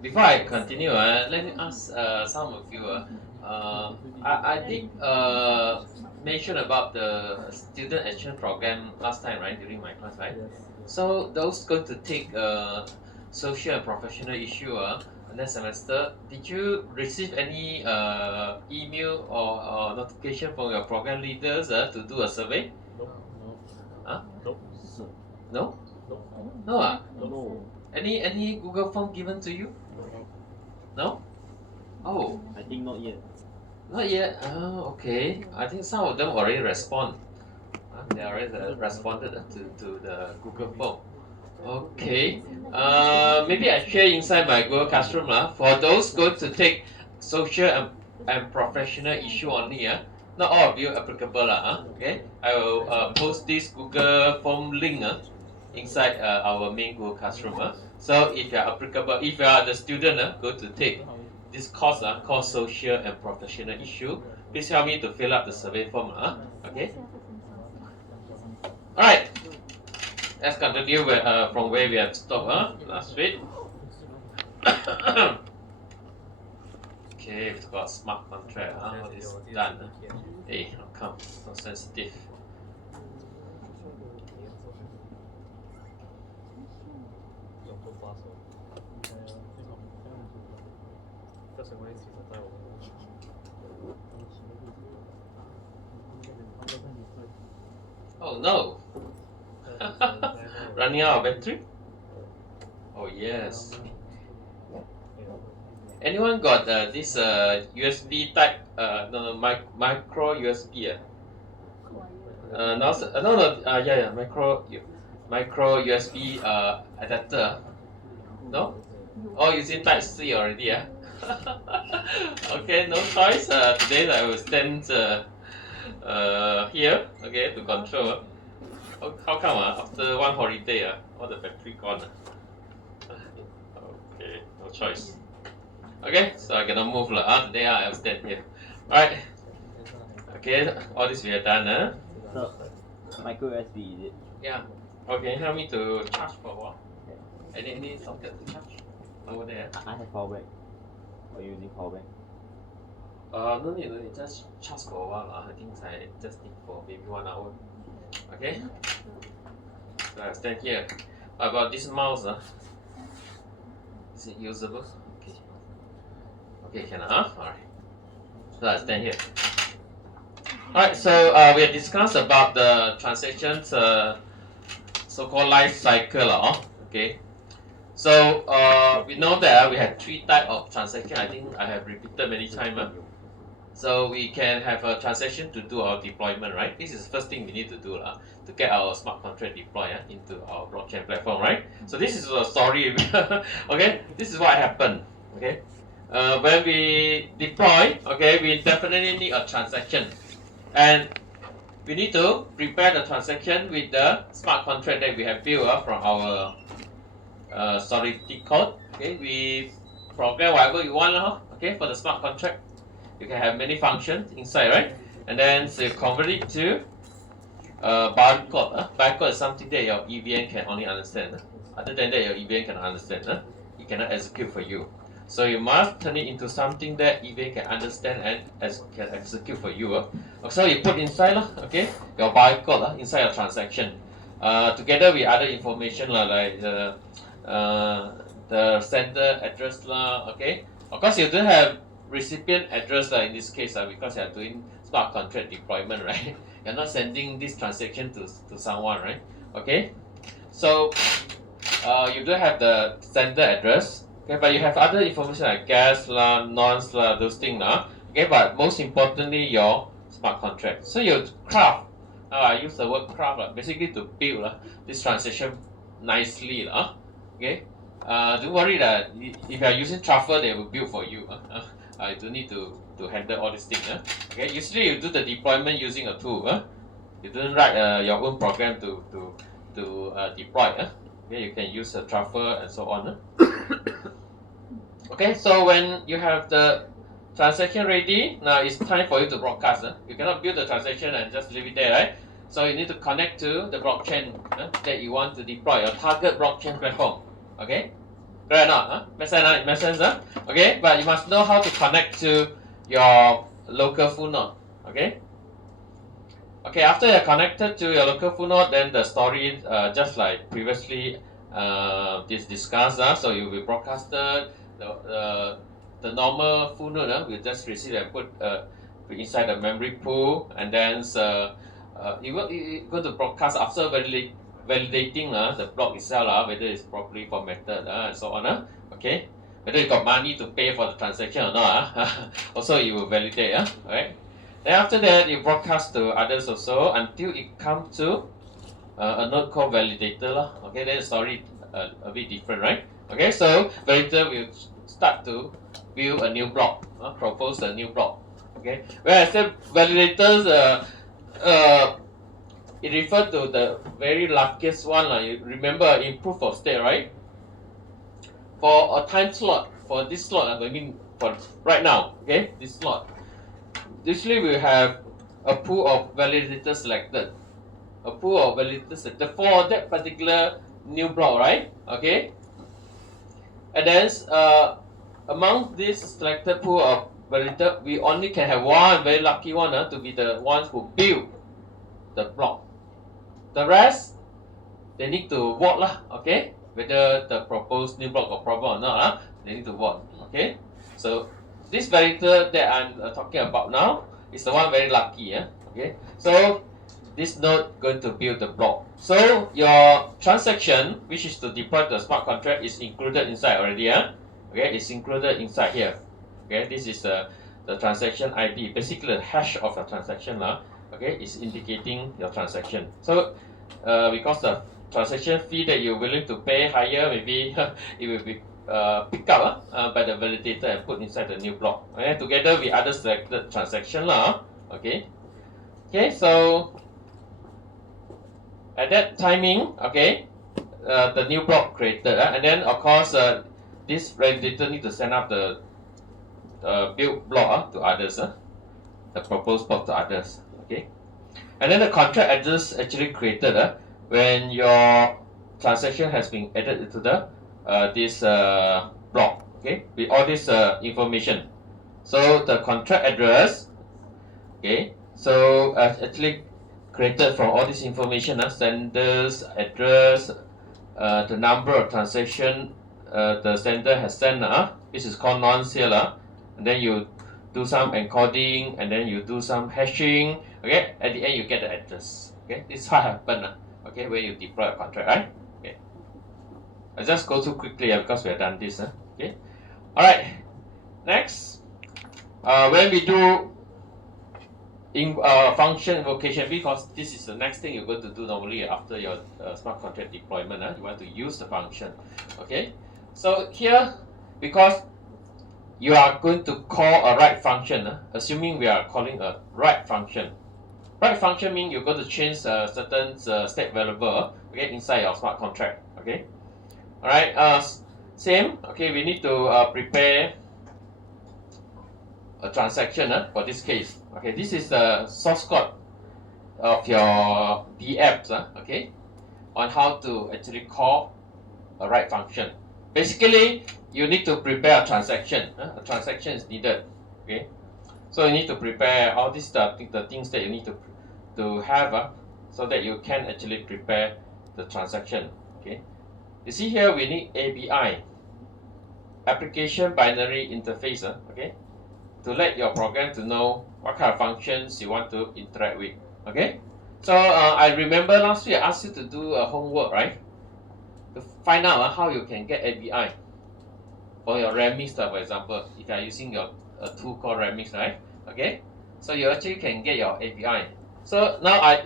Before I continue, let me ask some of you. I did mention about the student exchange program last time, right? During my class, right? So those going to take social and professional issue next semester, did you receive any email or notification from your program leaders to do a survey? Huh? No? No? Any Google form given to you? No? Oh, I think not yet. not yet. Oh, okay. I think some of them already respond. They already responded to the Google form. Okay. Maybe I share inside my Google Classroom for those going to take social and professional issue only. Not all of you applicable. Okay. I will post this Google form link inside our main Google Classroom. So if you are applicable, if you are the student going to take this course called social and professional issue, please help me to fill up the survey form. Okay. All right. Let's continue with, from where we have stopped last week. Okay, we've got smart contract. How is done? Hey, how come? So sensitive. Oh no! Running out of battery? Oh yes. Anyone got this USB type? Micro USB. Micro USB adapter. No? Oh, using Type C already. Okay, no choice. Today I will stand here. Okay, to control. How come after one holiday all the battery gone? Okay, no choice. Okay, so I cannot move today I will stand here. Alright. Okay, all this we have done. So, micro USB is it? Yeah. Okay, help me to charge for a while. Any socket to charge over there? I have power bank. Or using power bank? No need. Just charge for a while. I think I just need for maybe 1 hour. Okay. So I stand here. What about this mouse? Is it usable? Okay. Okay, can Alright. So I stand here. Alright, so we have discussed about the transactions, so-called life cycle. Okay. So we know that we have 3 types of transaction. I think I have repeated many times. So we can have a transaction to do our deployment, right? This is the first thing we need to do to get our smart contract deployed into our blockchain platform, right? So this is a story. Okay, this is what happened. Okay, when we deploy, okay, we definitely need a transaction, and we need to prepare the transaction with the smart contract that we have built from our Solidity code. Okay, we program whatever you want, okay, for the smart contract. You can have many functions inside, right? And then so you convert it to bytecode. Bytecode is something that your EVM can only understand. Other than that, your EVM cannot understand. It cannot execute for you. So you must turn it into something that EVM can understand and can execute for you. So you put inside, okay, your bytecode inside your transaction. Together with other information like the sender address, okay. Of course, you don't have recipient address in this case because you are doing smart contract deployment, right? You're not sending this transaction to someone, right? Okay, so you don't have the sender address, okay, but you have other information like gas nonce those things okay, but most importantly your smart contract. So you craft, I use the word craft basically to build this transaction nicely okay. Don't worry that if you are using Truffle, they will build for you. You don't need to handle all these things. Okay, usually you do the deployment using a tool. You don't write your own program to deploy. Okay, you can use a Truffle and so on. Okay, so when you have the transaction ready, now it's time for you to broadcast. You cannot build the transaction and just leave it there, right? So you need to connect to the blockchain that you want to deploy, your target blockchain platform. Okay, Correct or not? Huh? Make sense, huh? Okay, but you must know how to connect to your local full node. Okay. Okay, after you're connected to your local full node, then the story, just like previously discussed, so you will be broadcasted. The normal full node will just receive and put inside the memory pool, and then you go to broadcast after validating the block itself, whether it's properly formatted and so on. Okay, whether you got money to pay for the transaction or not. Also, you will validate. Right. Then after that, you broadcast to others also until it comes to a node called validator. Okay, then the story a bit different, right? Okay, so validator will start to build a new block, propose a new block. Okay, whereas the validators, it refers to the very luckiest one. You remember in proof of stake, right? For a time slot, for this slot, I mean for right now, okay, this slot. Usually we have a pool of validators selected. A pool of validators selected for that particular new block, right? Okay. And then among this selected pool of validator, we only can have one very lucky one to be the ones who build the block. The rest, they need to vote okay? Whether the proposed new block got problem or not, they need to vote, okay? So this validator that I'm talking about now is the one very lucky, okay? So this node going to build the block. So your transaction, which is to deploy the smart contract, is included inside already, okay? It's included inside here, okay? This is the transaction ID, basically the hash of your transaction, okay? It's indicating your transaction. So because the transaction fee that you're willing to pay higher, maybe it will be picked up by the validator and put inside the new block. Okay? Together with other selected transaction, okay? Okay, so at that timing, okay, the new block created, and then of course this validator need to send up the build block to others, the proposed block to others, okay? And then the contract address actually created when your transaction has been added into the this block, okay, with all this information. So the contract address, okay, so actually created from all this information, senders, address, the number of transaction the sender has sent, this is called nonce here, and then you do some encoding, and then you do some hashing, okay, at the end you get the address, okay, this is what happened, okay, when you deploy a contract, right? Okay, I'll just go through quickly because we have done this, okay. Alright, next, when we do in function invocation, because this is the next thing you're going to do normally after your smart contract deployment, you want to use the function, okay. So here, because you are going to call a write function, assuming we are calling a write function. Write function means you're going to change a certain state variable, okay, inside your smart contract, okay. All right, same, okay, we need to prepare a transaction for this case, okay. This is the source code of your dApps, okay, on how to actually call a write function. Basically, you need to prepare a transaction. A transaction is needed, okay. So you need to prepare all these the things that you need to have, so that you can actually prepare the transaction, okay. You see here we need ABI, application binary interface, okay, to let your program to know what kind of functions you want to interact with, okay. So I remember last week I asked you to do a homework, right, to find out how you can get ABI for your Remix, for example, if you are using your tool called Remix, right? Okay, so you actually can get your ABI. So now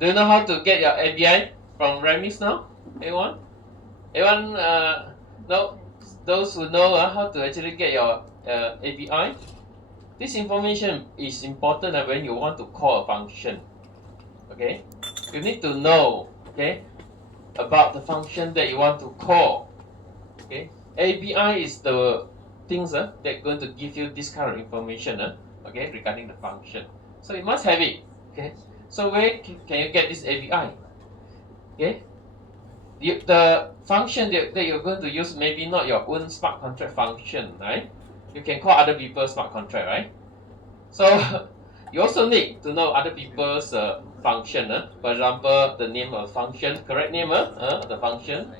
do you know how to get your ABI from Remix now? Anyone? Anyone know? Those who know how to actually get your ABI? This information is important when you want to call a function. Okay, you need to know, okay, about the function that you want to call. Okay, ABI is the things that going to give you this kind of information, okay, regarding the function. So you must have it. Okay, so where can you get this ABI? Okay, the function that you're going to use maybe not your own smart contract function, right? You can call other people's smart contract, right? So you also need to know other people's function. For example, the name of function, correct name the function,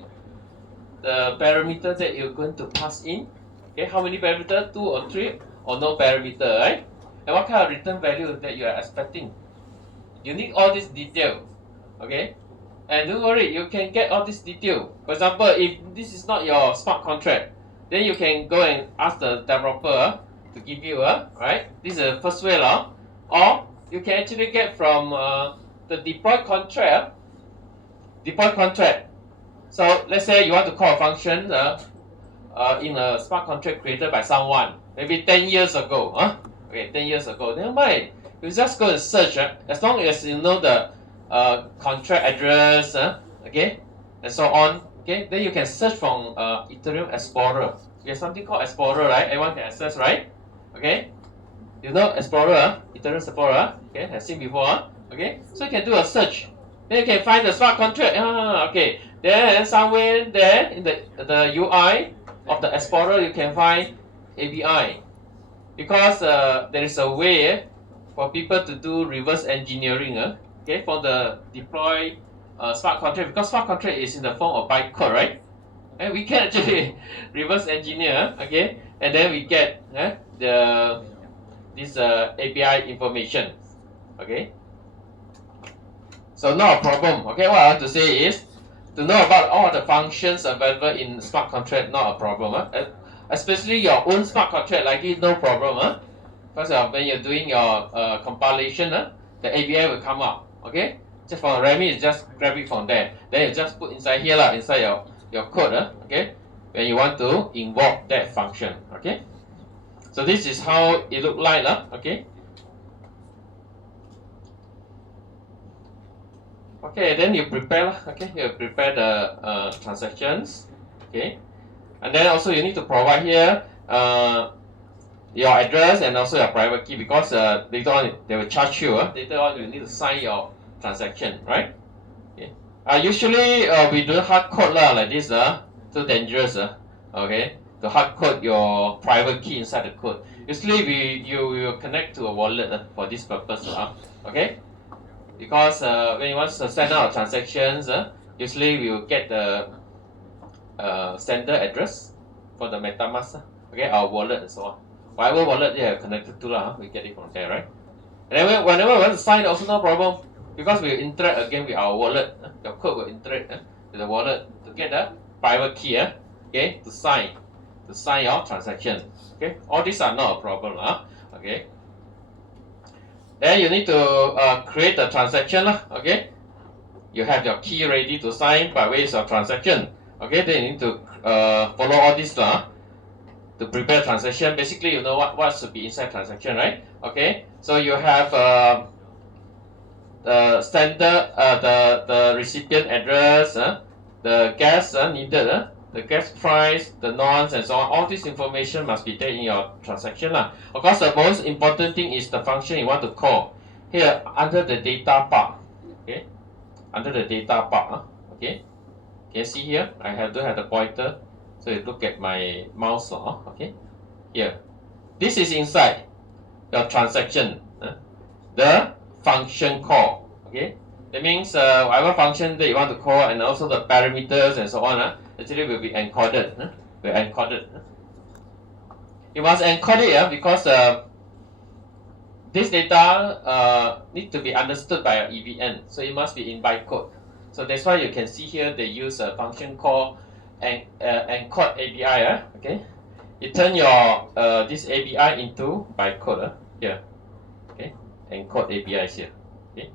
the parameter that you're going to pass in. Okay, how many parameter? 2 or 3 or no parameter, right? And what kind of return value that you are expecting? You need all this detail. Okay, and don't worry, you can get all this detail. For example, if this is not your smart contract, then you can go and ask the developer to give you right. This is the first way lah. Or you can actually get from the deploy contract. Deploy contract. So let's say you want to call a function in a smart contract created by someone, maybe 10 years ago. Okay, 10 years ago. Never mind. You just go and search. As long as you know the contract address, okay, and so on. Okay, then you can search from Ethereum Explorer. We have something called Explorer, right? Everyone can access, right? Okay, you know Explorer, Ethereum Explorer. Okay, have seen before. Okay, so you can do a search. Then you can find the smart contract. Okay. Then somewhere there in the UI of the Explorer, you can find ABI, because there is a way for people to do reverse engineering. Okay, for the deploy smart contract, because smart contract is in the form of bytecode, right? And we can actually reverse engineer, okay, and then we get this API information, okay. So not a problem. Okay, what I want to say is to know about all the functions available in smart contract, not a problem. Especially your own smart contract, like it, no problem. Because when you're doing your compilation, the API will come up. Okay, just for RAMI, you just grab it from there. Then you just put inside here, inside your code. Okay, when you want to invoke that function. Okay, so this is how it look like. Okay. Okay, then you prepare. Okay, you prepare the transactions. Okay, and then also you need to provide here your address and also your private key, because later on they will charge you. Later on you need to sign your transaction, right? Okay. Usually we do hard code like this. Too dangerous. Okay, to hard code your private key inside the code. Usually you will connect to a wallet for this purpose. Okay. Because when you want to send out transactions, usually we will get the sender address for the MetaMask, okay, our wallet and so on. Whatever wallet they are connected to, we get it from there, right? And then whenever we want to sign, also no problem, because we will interact again with our wallet. Your code will interact with the wallet to get the private key, okay, to sign your transaction. Okay, all these are not a problem, okay. Then you need to create a transaction, okay. You have your key ready to sign by ways of transaction. Okay, then you need to follow all this to prepare transaction. Basically, you know what should be inside transaction, right? Okay, so you have the sender, the recipient address, the gas needed, the gas price, the nonce, and so on. All this information must be there in your transaction. Of course, the most important thing is the function you want to call. Here, under the data part. Okay, under the data part. Okay, can you see here? I do have the pointer. So you look at my mouse. Okay, here. This is inside your transaction. The function call. Okay, that means whatever function that you want to call, and also the parameters and so on. Actually will be encoded. Will encoded. You must encode it because this data need to be understood by an EVN, so it must be in bytecode. So that's why you can see here they use a function called encode ABI. Okay, you turn your this ABI into bytecode here. Okay, encode ABI is here. Okay,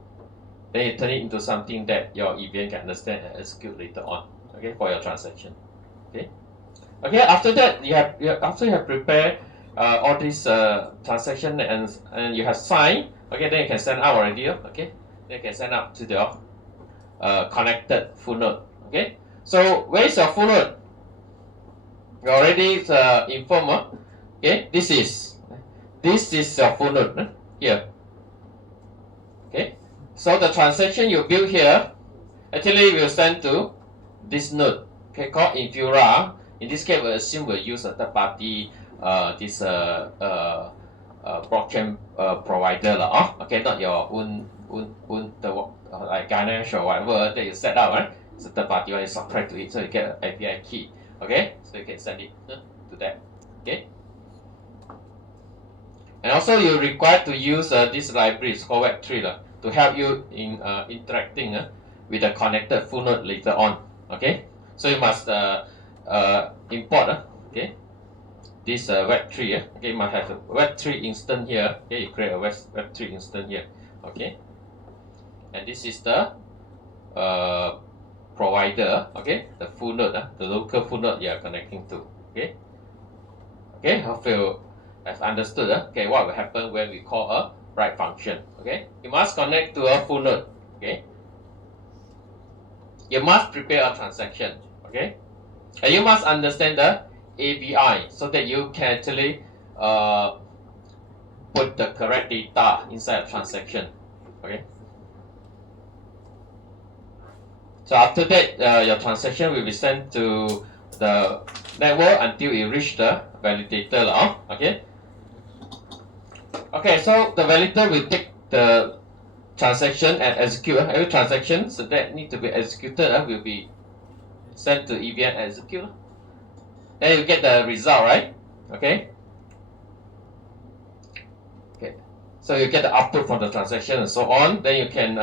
then you turn it into something that your EVN can understand and execute later on. Okay, for your transaction. Okay. Okay. After that, after you have prepared all these transaction and you have signed. Okay, then you can send out already. Okay, then you can send out to the connected full node. Okay. So where is your full node? You already informed. Okay, this is your full node here. Okay. So the transaction you build here actually will send to this node, okay, called Infura. In this case, we assume we'll use a third party blockchain provider lah. Okay, not your own like Ganesh or whatever that you set up, right? It's a third party one. You subscribe to it, so you get an API key. Okay, so you can send it to that. Okay. And also you require to use this library, it's called Web3 to help you in interacting with the connected full node later on. Okay, so you must import okay, this Web3 okay, you must have a Web3 instance here. Okay, you create a Web3 instance here. Okay, and this is the provider. Okay, the full node, the local full node you are connecting to. Okay, okay, hope you have understood okay, what will happen when we call a write function. Okay, you must connect to a full node. Okay, you must prepare a transaction. Okay, and you must understand the API so that you can actually put the correct data inside a transaction. Okay, so after that your transaction will be sent to the network until it reach the validator. Okay, okay, so the validator will take the transaction and execute. Every transaction so that need to be executed will be sent to EVM and execute. Then you get the result, right? Okay. Okay. So you get the output from the transaction and so on. Then you can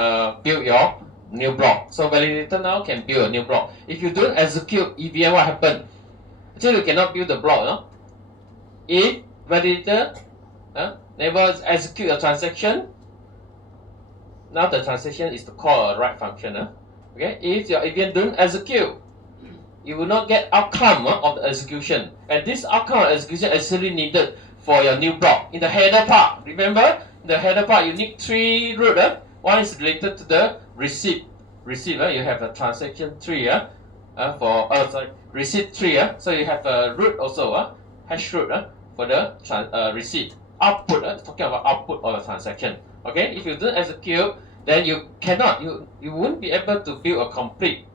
build your new block. So validator now can build a new block. If you don't execute EVM, what happens? Actually, you cannot build the block. No? If validator never execute a transaction, now the transaction is to call a write function. Okay. If your EVM don't execute, you will not get outcome of the execution, and this outcome of execution is actually needed for your new block in the header part. Remember, in the header part you need 3 root. One is related to the receipt. You have a transaction 3 for receipt 3. So you have a root also, hash root for the receipt. Output, talking about output of a transaction. Okay, if you don't execute, then you cannot, you won't be able to build a complete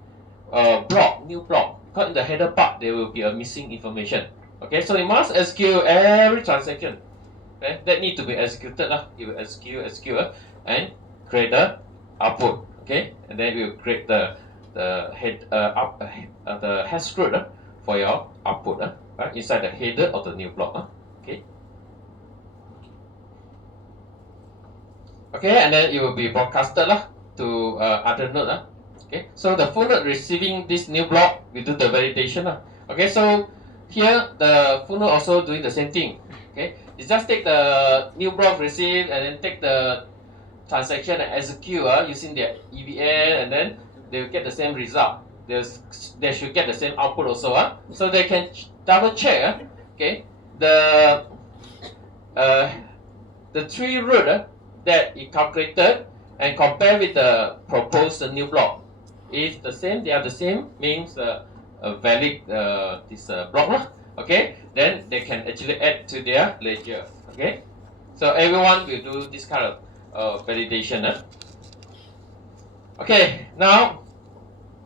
new block, because in the header part there will be a missing information. Okay, so you must execute every transaction. Okay, that need to be executed. You will execute and create the output. Okay, and then you will create the hash root for your output right inside the header of the new block. Okay. Okay, and then it will be broadcasted to other node. Okay, so the full node receiving this new block, we do the validation. Okay, so here the full node also doing the same thing. Okay, you just take the new block received and then take the transaction and execute using their EVM, and then they will get the same result. They should get the same output also. So they can double check. Okay, the 3 root that it calculated and compare with the proposed new block. If the same, they are the same, means a valid this block. Okay, then they can actually add to their ledger. Okay, so everyone will do this kind of validation. Okay, now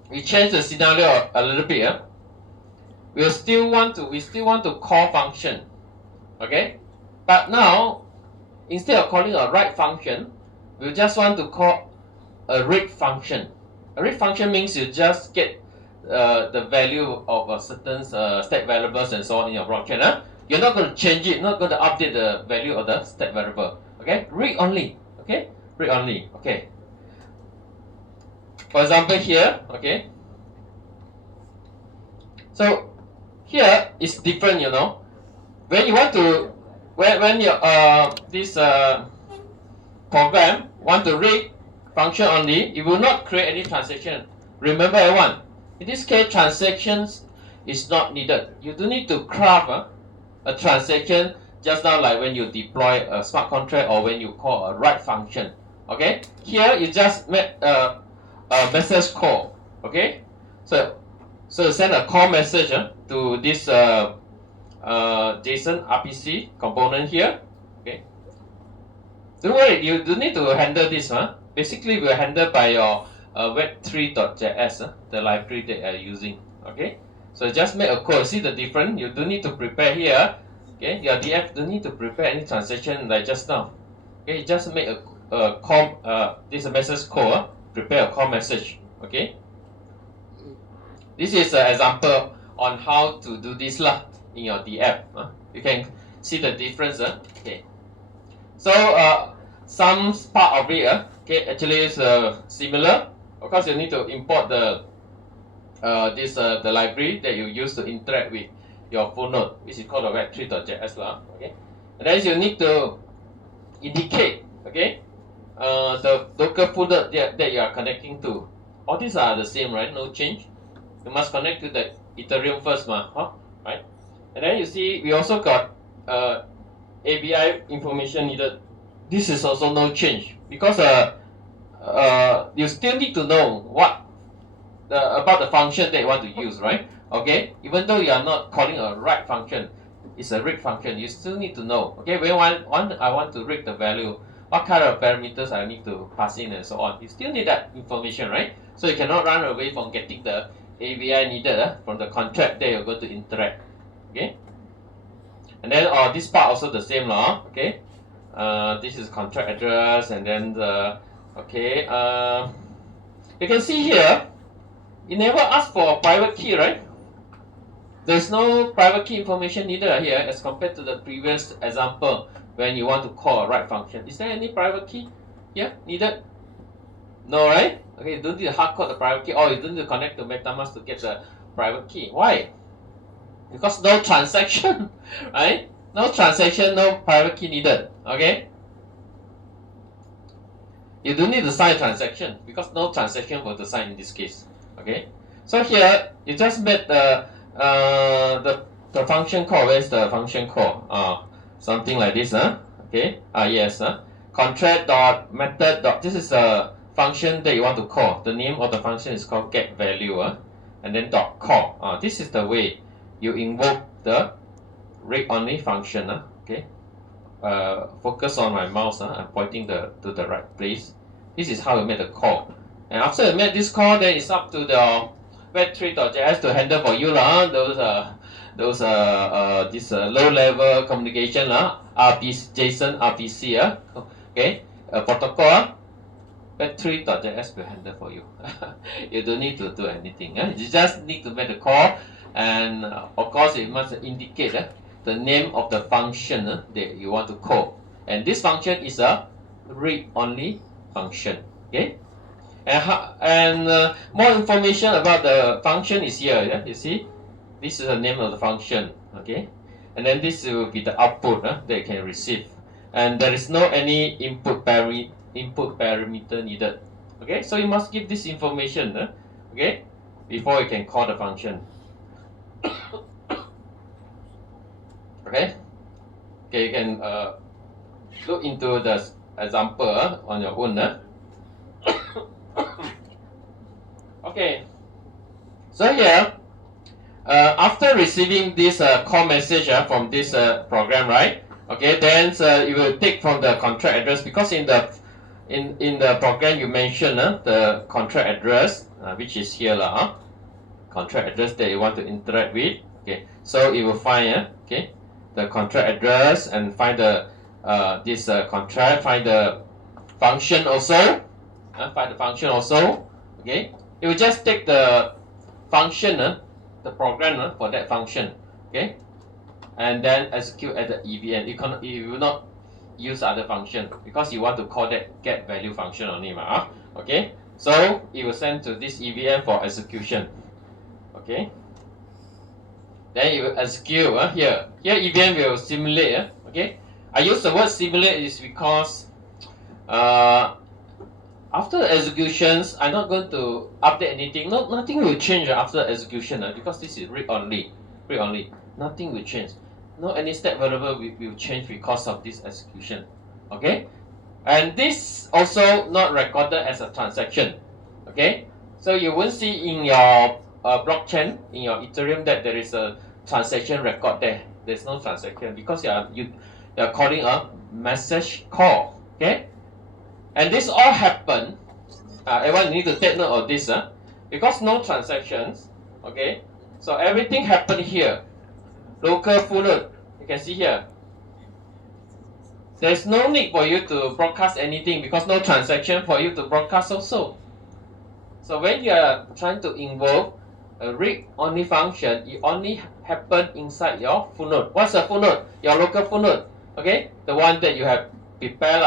we change the scenario a little bit. We still want to call function. Okay, but now instead of calling a write function, we just want to call a read function. A read function means you just get the value of a certain state variables and so on in your blockchain. You're not going to change it, not going to update the value of the state variable. Okay, read only. Okay, read only. Okay. For example, here. Okay. So here is different. When you want to, when your this program want to read function only, it will not create any transaction. Remember everyone, in this case transactions is not needed. You don't need to craft a transaction just now like when you deploy a smart contract or when you call a write function. Okay, here you just make a message call. Okay, so send a call message to this JSON RPC component here. Okay, don't worry, you don't need to handle this. Basically, we're handled by your web3.js, the library that I'm using. Okay, so just make a code. See the difference? You don't need to prepare here. Okay, your DF don't need to prepare any transaction like just now. Okay, just make a call. This is a message call. Prepare a call message. Okay. This is an example on how to do this lah in your DF. You can see the difference. Okay. So some part of it okay, actually is similar. Of course, you need to import the the library that you use to interact with your full node, which is called the web3.js lah. Okay, and then you need to indicate okay the local full node that you are connecting to. All these are the same, right? No change. You must connect to the Ethereum first, right? And then you see we also got ABI information needed. This is also no change because you still need to know what about the function that you want to use, right? Okay, even though you are not calling a write function, it's a read function. You still need to know. Okay, when I want to read the value, what kind of parameters I need to pass in and so on. You still need that information, right? So you cannot run away from getting the ABI needed from the contract that you're going to interact. Okay, and then this part also the same law. Okay, this is contract address, and then the okay. You can see here, it never asks for a private key, right? There's no private key information needed here as compared to the previous example when you want to call a write function. Is there any private key here needed? No, right? Okay, you don't need to hard code the private key, or you don't need to connect to MetaMask to get the private key. Why? Because no transaction, right? No transaction, no private key needed. Okay? You don't need to sign a transaction because no transaction was to sign in this case. Okay? So here you just made the function call. Where's the function call? Something like this, okay? Yes, contract dot method dot. This is a function that you want to call. The name of the function is called get value, and then dot call. This is the way you invoke the read only function. Okay. Focus on my mouse. I'm pointing to the right place. This is how you make the call. And after you make this call, then it's up to the web3.js to handle for you those this low level communication RPC, JSON RPC okay, protocol web3.js will handle for you. You don't need to do anything. You just need to make the call, and of course it must indicate the name of the function that you want to call, and this function is a read only function. Okay. And more information about the function is here. Yeah? You see, this is the name of the function. Okay, and then this will be the output that you can receive, and there is no any input parameter needed. Okay, so you must give this information. Okay, before you can call the function. Okay, you can look into the example on your own. Okay, so here, after receiving this call message from this program, right? Okay, then you will take from the contract address, because in the program you mentioned the contract address, which is here contract address that you want to interact with. Okay, so it will find okay the contract address and find the this contract, find the function also. Find the function also. Okay, it will just take the function, the program for that function. Okay, and then execute at the EVN. You will not use other function because you want to call that get value function only. Okay, so it will send to this EVN for execution. Okay, then it will execute here. Here EVN will simulate. Okay, I use the word simulate is because after executions, I'm not going to update anything. Nothing will change after execution because this is read only. Read only. Nothing will change. No any state variable will change because of this execution. Okay, and this also not recorded as a transaction. Okay, so you won't see in your blockchain, in your Ethereum, that there is a transaction record there. There's no transaction because you are calling a message call. Okay. And this all happened everyone need to take note of this, because no transactions, okay? So everything happened here. Local full node, you can see here. There's no need for you to broadcast anything because no transaction for you to broadcast also. So when you are trying to involve a read-only function, it only happen inside your full node. What's a full node? Your local full node, okay? The one that you have prepared,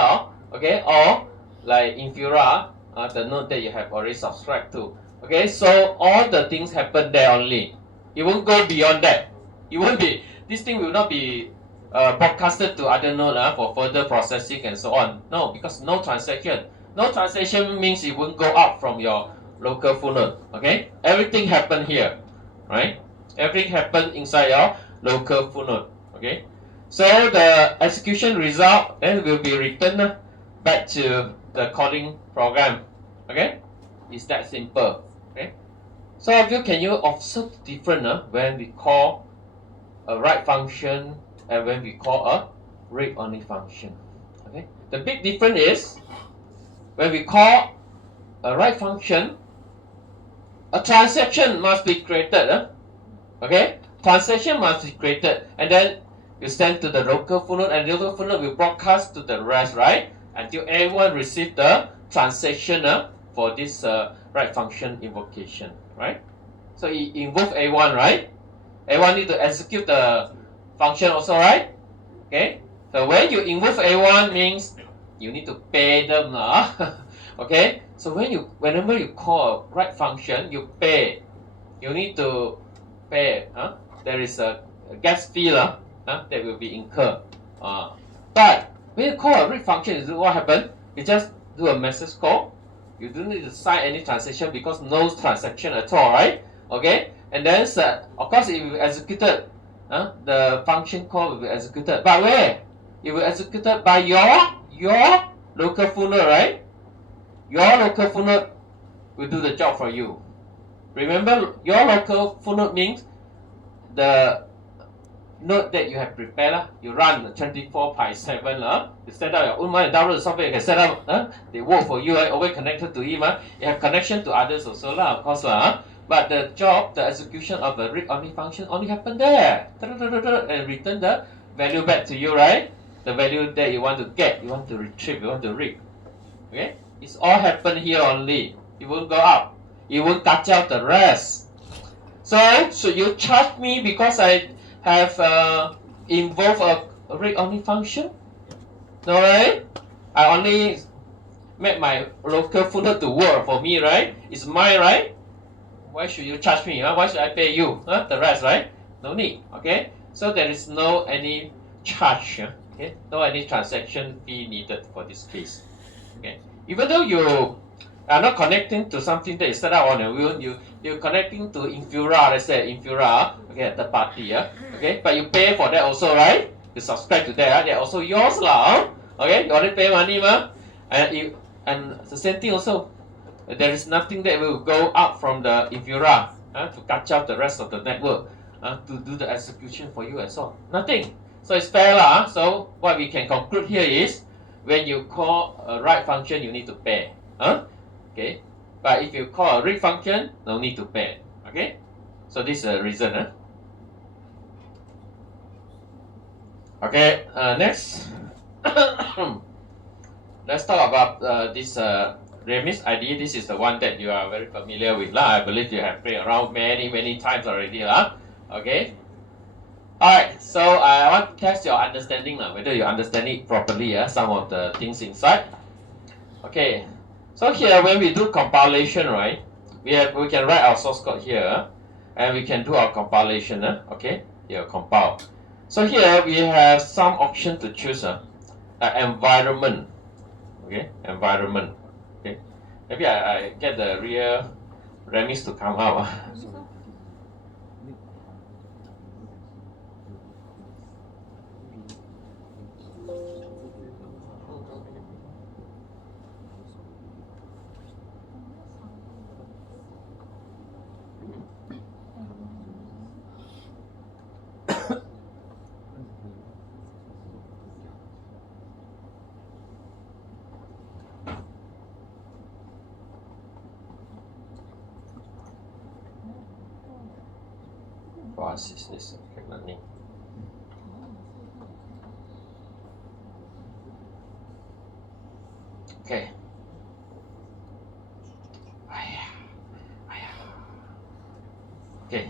okay? Or like Infura, the node that you have already subscribed to. Okay, so all the things happen there only. It won't go beyond that. It won't be. This thing will not be broadcasted to other node for further processing and so on. No, because no transaction. No transaction means it won't go out from your local full node. Okay, everything happen here, right? Everything happen inside your local full node. Okay, so the execution result then will be returned back to the calling program. Okay, it's that simple. Okay, so of you can you observe the difference when we call a write function and when we call a read only function. Okay, the big difference is when we call a write function, a transaction must be created. Okay, transaction must be created, and then you send to the local full node, and the local full node will broadcast to the rest, right? Until everyone receive the transaction for this write function invocation, right? So it invoke A1, right? A1 need to execute the function also, right? Okay. So when you invoke A1 means you need to pay them, okay? So whenever you call a write function, you pay. You need to pay. There is a gas fee that will be incurred. But when you call a read function, what happens? You just do a message call. You don't need to sign any transaction because no transaction at all, right? Okay, and then of course it will be executed. The function call will be executed. But where? It will be executed by your local full node, right? Your local full node will do the job for you. Remember, your local full node means the node that you have prepared. You run 24/7. You set up your own money, download the software, you can set up. They work for you, always connected to him. You have connection to others also, of course. But the job, the execution of the read-only function only happen there. And return the value back to you, right? The value that you want to get, you want to retrieve, you want to read. Okay? It's all happen here only. It won't go up. It won't touch out the rest. So, should you charge me because I have involved a read-only function? No, right? I only make my local full node to work for me, right? It's mine, right? Why should you charge me? Why should I pay you? The rest, right? No need. Okay. So there is no any charge. Okay. No any transaction fee needed for this case. Okay. Even though you are not connecting to something that is set up on your own, you're connecting to Infura. Let's say Infura. Okay, third party. Okay. But you pay for that also, right? You subscribe to that. They're also yours, lah. Okay. You already pay money, and the same thing also. There is nothing that will go out from the Infura to catch up the rest of the network to do the execution for you and so on. Nothing. So it's fair lah. So what we can conclude here is when you call a write function, you need to pay. Okay. But if you call a read function, no need to pay. Okay. So this is the reason. Okay. Next, let's talk about this. Remis ID, this is the one that you are very familiar with. I believe you have played around many times already. Okay. Alright, so I want to test your understanding whether you understand it properly, some of the things inside. Okay. So here when we do compilation, right? We can write our source code here and we can do our compilation. Okay. Here compile. So here we have some option to choose. Environment. Okay, environment. Okay, maybe I get the real Remis to come out. What is this? Learning. Okay. Okay.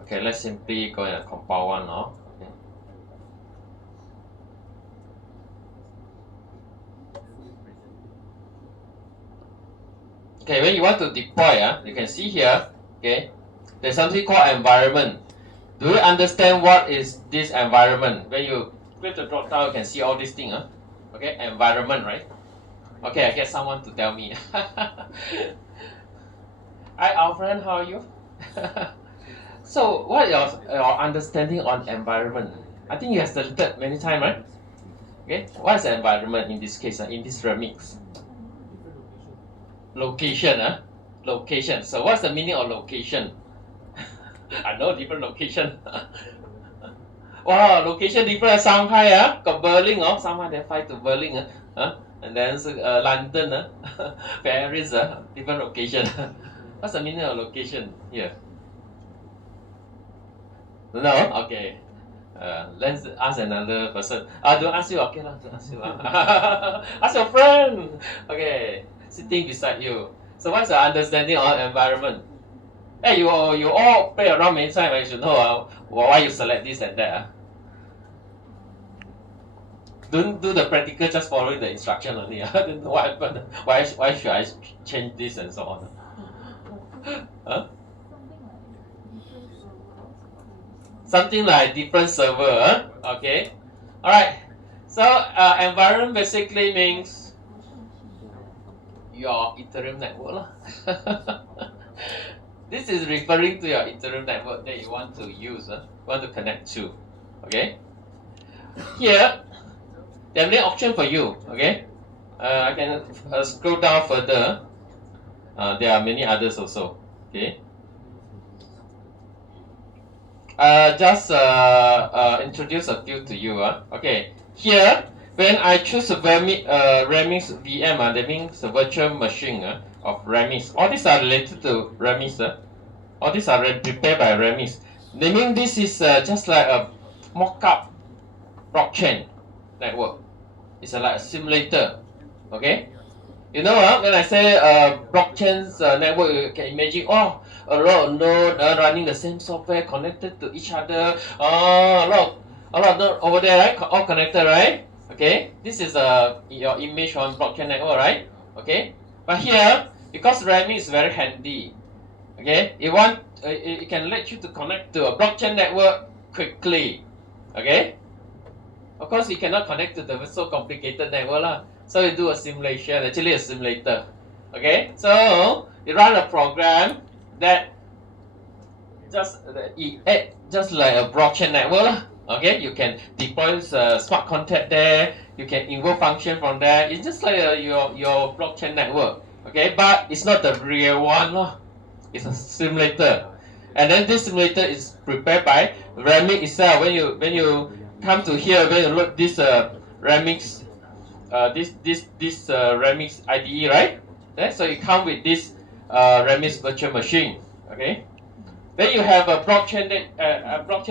Okay, let's simply go and compile one now. Okay. Okay, when you want to deploy, you can see here, okay, there's something called environment. Do you understand what is this environment? When you click the drop down, you can see all these things. Okay, environment, right? Okay, I get someone to tell me. Hi, our friend, how are you? So, what is your understanding on environment? I think you have studied many times, right? Okay, what is the environment in this case, in this remix? Location, location. So, what's the meaning of location? I know different location. Wow, location different. Shanghai, got Berlin, Shanghai then fly to Berlin, and then London, Paris, different location. What's the meaning of location here? No? Okay. Let's ask another person. Don't ask you, okay lah, don't ask you. Ask your friend. Okay, sitting beside you. So what's your understanding of environment? Hey, you all play around many times, you should know why you select this and that. Don't do the practical, just following the instruction only. Don't know what happened. Why should I change this and so on? Huh? Something like different server, okay. Alright, so environment basically means your Ethereum network. This is referring to your Ethereum network that you want to use, want to connect to, okay. Here, there are many options for you, okay. I can scroll down further. There are many others also, okay. Just introduce a few to you. Okay, here when I choose a Remix VM, that means a virtual machine of Remix. All these are related to Remix. All these are prepared by Remix. Meaning this is just like a mock-up blockchain network. It's like a simulator. Okay. You know, when I say blockchain's network, you can imagine, a lot of nodes running the same software connected to each other. A lot of nodes over there, right? All connected, right? Okay, this is your image on blockchain network, right? Okay, but here, because Remix is very handy, okay, it can let you to connect to a blockchain network quickly. Okay, of course, you cannot connect to the so complicated network, so you do a simulation, actually a simulator. Okay, so you run a program that just like a blockchain network. Okay, you can deploy smart contract there. You can invoke function from there. It's just like your blockchain network. Okay, but it's not the real one. It's a simulator, and then this simulator is prepared by Remix itself. When you come to here, when you look this Remix, this Remix IDE, right? Okay, so it comes with this Remix virtual machine. Okay, then you have a blockchain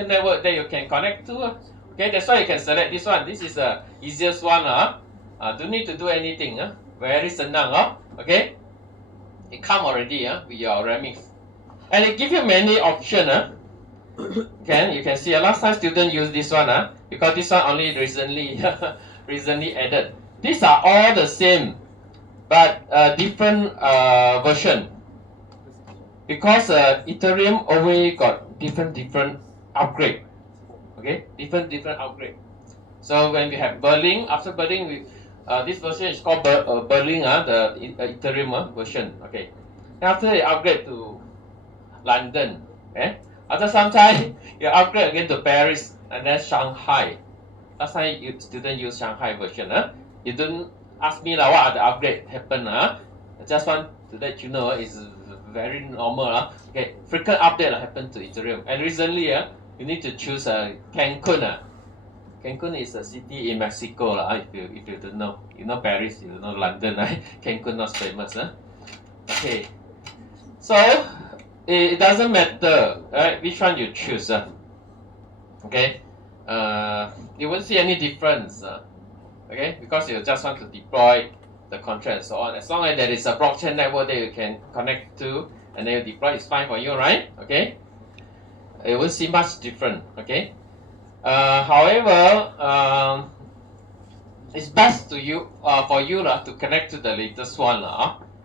network that you can connect to. Okay, that's why you can select this one. This is the easiest one. Don't need to do anything. Very senang. Okay, it come already with your Remix, and it give you many options. You can see last time students use this one because this one only recently recently added. These are all the same, but different version. Because Ethereum already got different upgrade. Okay, different upgrade. So when we have Berlin, after Berlin, this version is called Berlin, the Ethereum version. Okay, after you upgrade to London, okay. After some time, you upgrade again to Paris and then Shanghai. Last time students use Shanghai version. You don't ask me what are the upgrade happen. I just want to let you know it's very normal. Okay, frequent update happen to Ethereum. And recently, you need to choose Cancun. Cancun is a city in Mexico, if you don't know. You know Paris, you know London, right? Cancun not famous, huh? Okay. So it doesn't matter, right? Which one you choose, okay? You won't see any difference, okay? Because you just want to deploy the contract and so on. As long as there is a blockchain network that you can connect to and then you deploy, it's fine for you, right? Okay. It won't see much different, okay? However, it's best to you for you to connect to the latest one,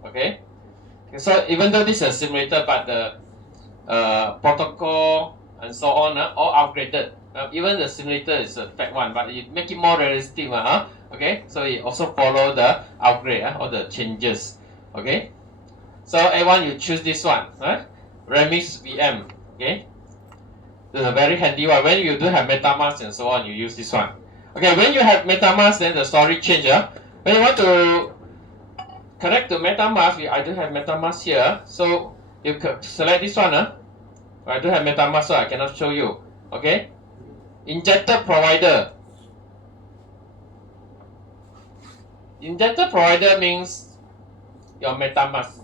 okay? So even though this is a simulator, but the protocol and so on all upgraded. Even the simulator is a fact one, but you make it more realistic, okay? So it also follow the upgrade, all the changes, okay? So A1, you choose this one, Remix VM, okay? This is a very handy one. When you do have MetaMask and so on, you use this one. Okay, when you have MetaMask, then the story change. When you want to connect to MetaMask, I do have MetaMask here. So you select this one. I do have MetaMask, so I cannot show you. Okay, injector provider. Injector provider means your MetaMask,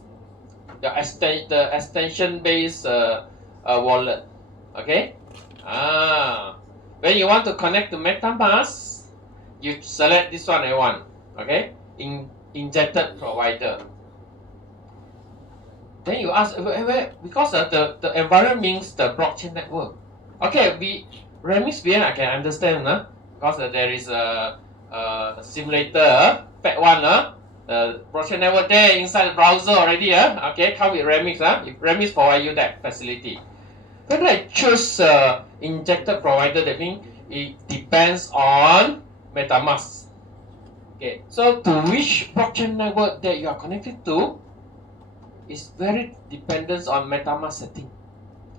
the extension-based wallet. Okay. When you want to connect to MetaMask, you select this one, A1. Okay, injected provider. Then you ask, because the environment means the blockchain network. Okay, Remix VM I can understand, because there is a simulator, fact one, the blockchain network there inside the browser already, okay, come with Remix, Remix provide you that facility. When I choose injected provider, that means it depends on MetaMask. Okay, so to which blockchain network that you are connected to is very dependent on MetaMask setting.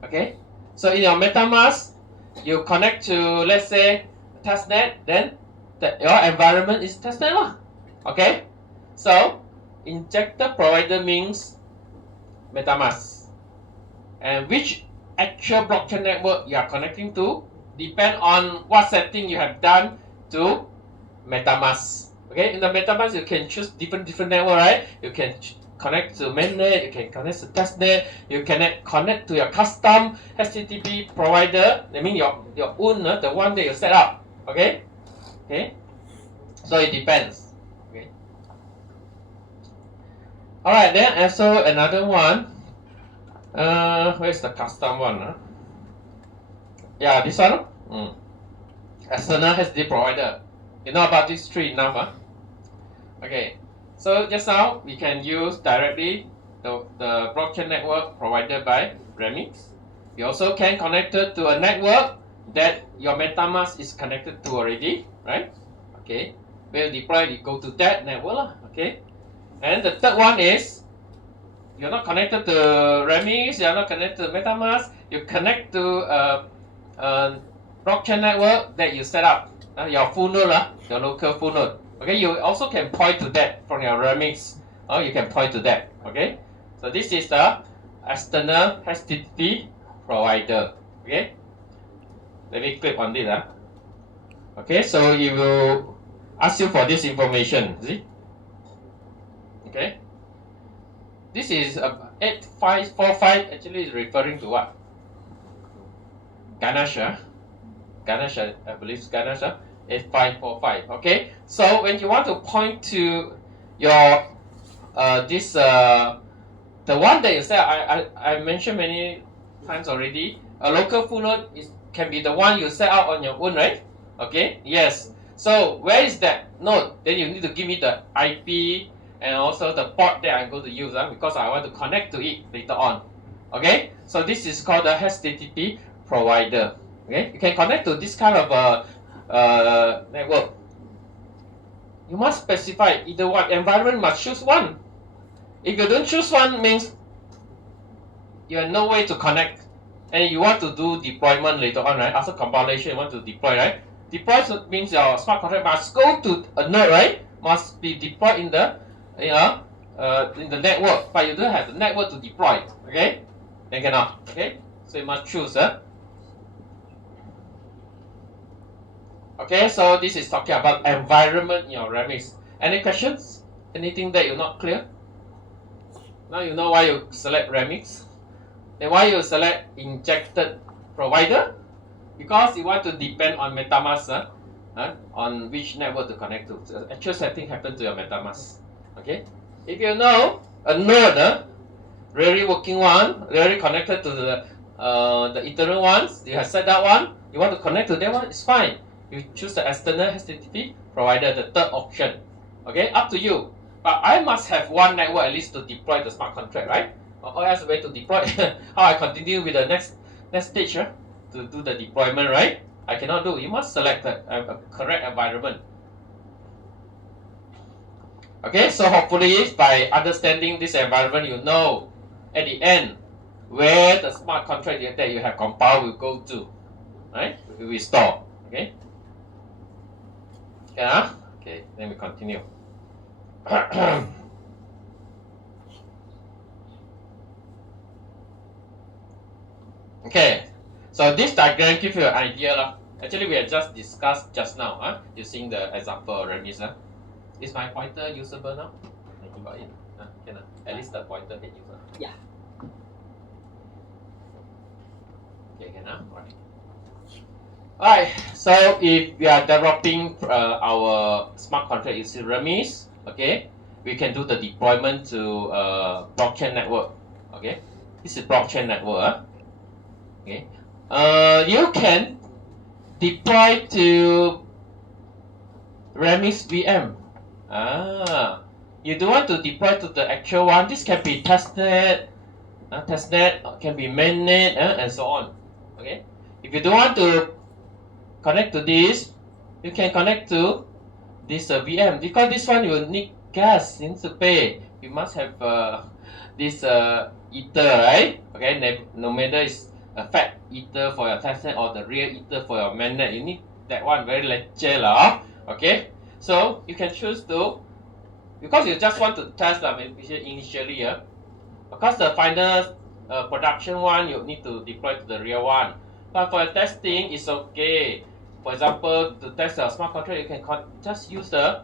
Okay, so in your MetaMask, you connect to, let's say, testnet, then your environment is testnet. Okay, so injected provider means MetaMask, and which actual blockchain network you are connecting to depend on what setting you have done to MetaMask. Okay, in the MetaMask you can choose different network, right? You can connect to mainnet, you can connect to testnet, you can connect to your custom HTTP provider. I mean your own, the one that you set up. Okay, so it depends. Okay. All right, then also another one. Where's the custom one? Yeah, this one. External HTTP provider. You know about these three enough, Okay. So just now we can use directly the blockchain network provided by Remix. You also can connect it to a network that your MetaMask is connected to already, right? Okay. When you deploy, you go to that network, okay. And the third one is you're not connected to Remix, you're not connected to MetaMask, you connect to a blockchain network that you set up, your full node, your local full node. Okay, you also can point to that from your Remix, or you can point to that. Okay, so this is the external HTTP provider. Okay, let me click on this. Okay, so it will ask you for this information. See? Okay. This is 8545 actually is referring to what? Ganesh, Ganesh, I believe Ganesh, 8545. Okay, so when you want to point to your the one that you said, I mentioned many times already, a local full node can be the one you set up on your own, right? Okay, yes. So where is that node? Then you need to give me the IP and also the port that I'm going to use, because I want to connect to it later on. Okay, so this is called the HTTP provider. Okay, you can connect to this kind of network. You must specify either one. Environment must choose one. If you don't choose one, means you have no way to connect, and you want to do deployment later on, right? After compilation, you want to deploy, right? Deploy means your smart contract must go to a node, right? Must be deployed in the in the network, but you don't have the network to deploy. Okay, then cannot. Okay, so you must choose. Okay, so this is talking about environment in your remix. Any questions? Anything that you're not clear? Now you know why you select remix. Then why you select injected provider? Because you want to depend on MetaMask on which network to connect to. So actual setting happen to your MetaMask. Okay, if you know a node, really working one, really connected to the Ethereum ones, you have set that one. You want to connect to that one, it's fine. You choose the external HTTP provider, the third option. Okay, up to you. But I must have one network at least to deploy the smart contract, right? Or else way to deploy. How I continue with the next stage to do the deployment, right? I cannot do. You must select a correct environment. Okay, so hopefully by understanding this environment, you know at the end where the smart contract that you have compiled will go to, right? It will store. Okay. Yeah. Okay. Then we continue. Okay. So this diagram gives you an idea. Actually, we have just discussed just now, using the example remix. Is my pointer usable now? Got it. Can at least the pointer can use. Yeah. Okay, can Alright. Alright, so if we are developing our smart contract using remix, okay, we can do the deployment to blockchain network. Okay, this is blockchain network. Okay, you can deploy to remix VM. You don't want to deploy to the actual one. This can be testnet, can be mainnet, and so on. Okay, if you don't want to connect to this, you can connect to this VM, because this one you need gas, you need to pay. You must have this ether, right? Okay, no matter it's a fat ether for your testnet or the real ether for your mainnet, you need that one very lecture lah. Okay, so you can choose to, because you just want to test initially, because the final production one you need to deploy to the real one. But for testing, it's okay. For example, to test a smart contract, you can just use the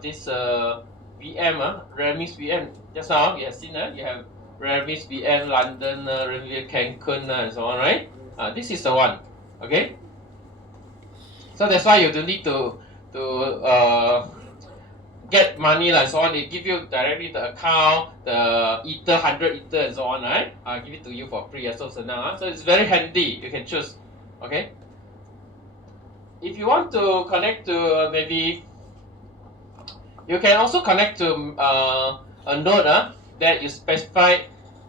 this VM, Remix VM. Just now you have seen, you have Remix VM London, Remix Cancun, and so on, right? This is the one. Okay. So that's why you don't need to get money and so on. They give you directly the account, the ether, 100 ether and so on, right? I'll give it to you for free. So it's very handy. You can choose. Okay. If you want to connect to maybe, you can also connect to a node that you specify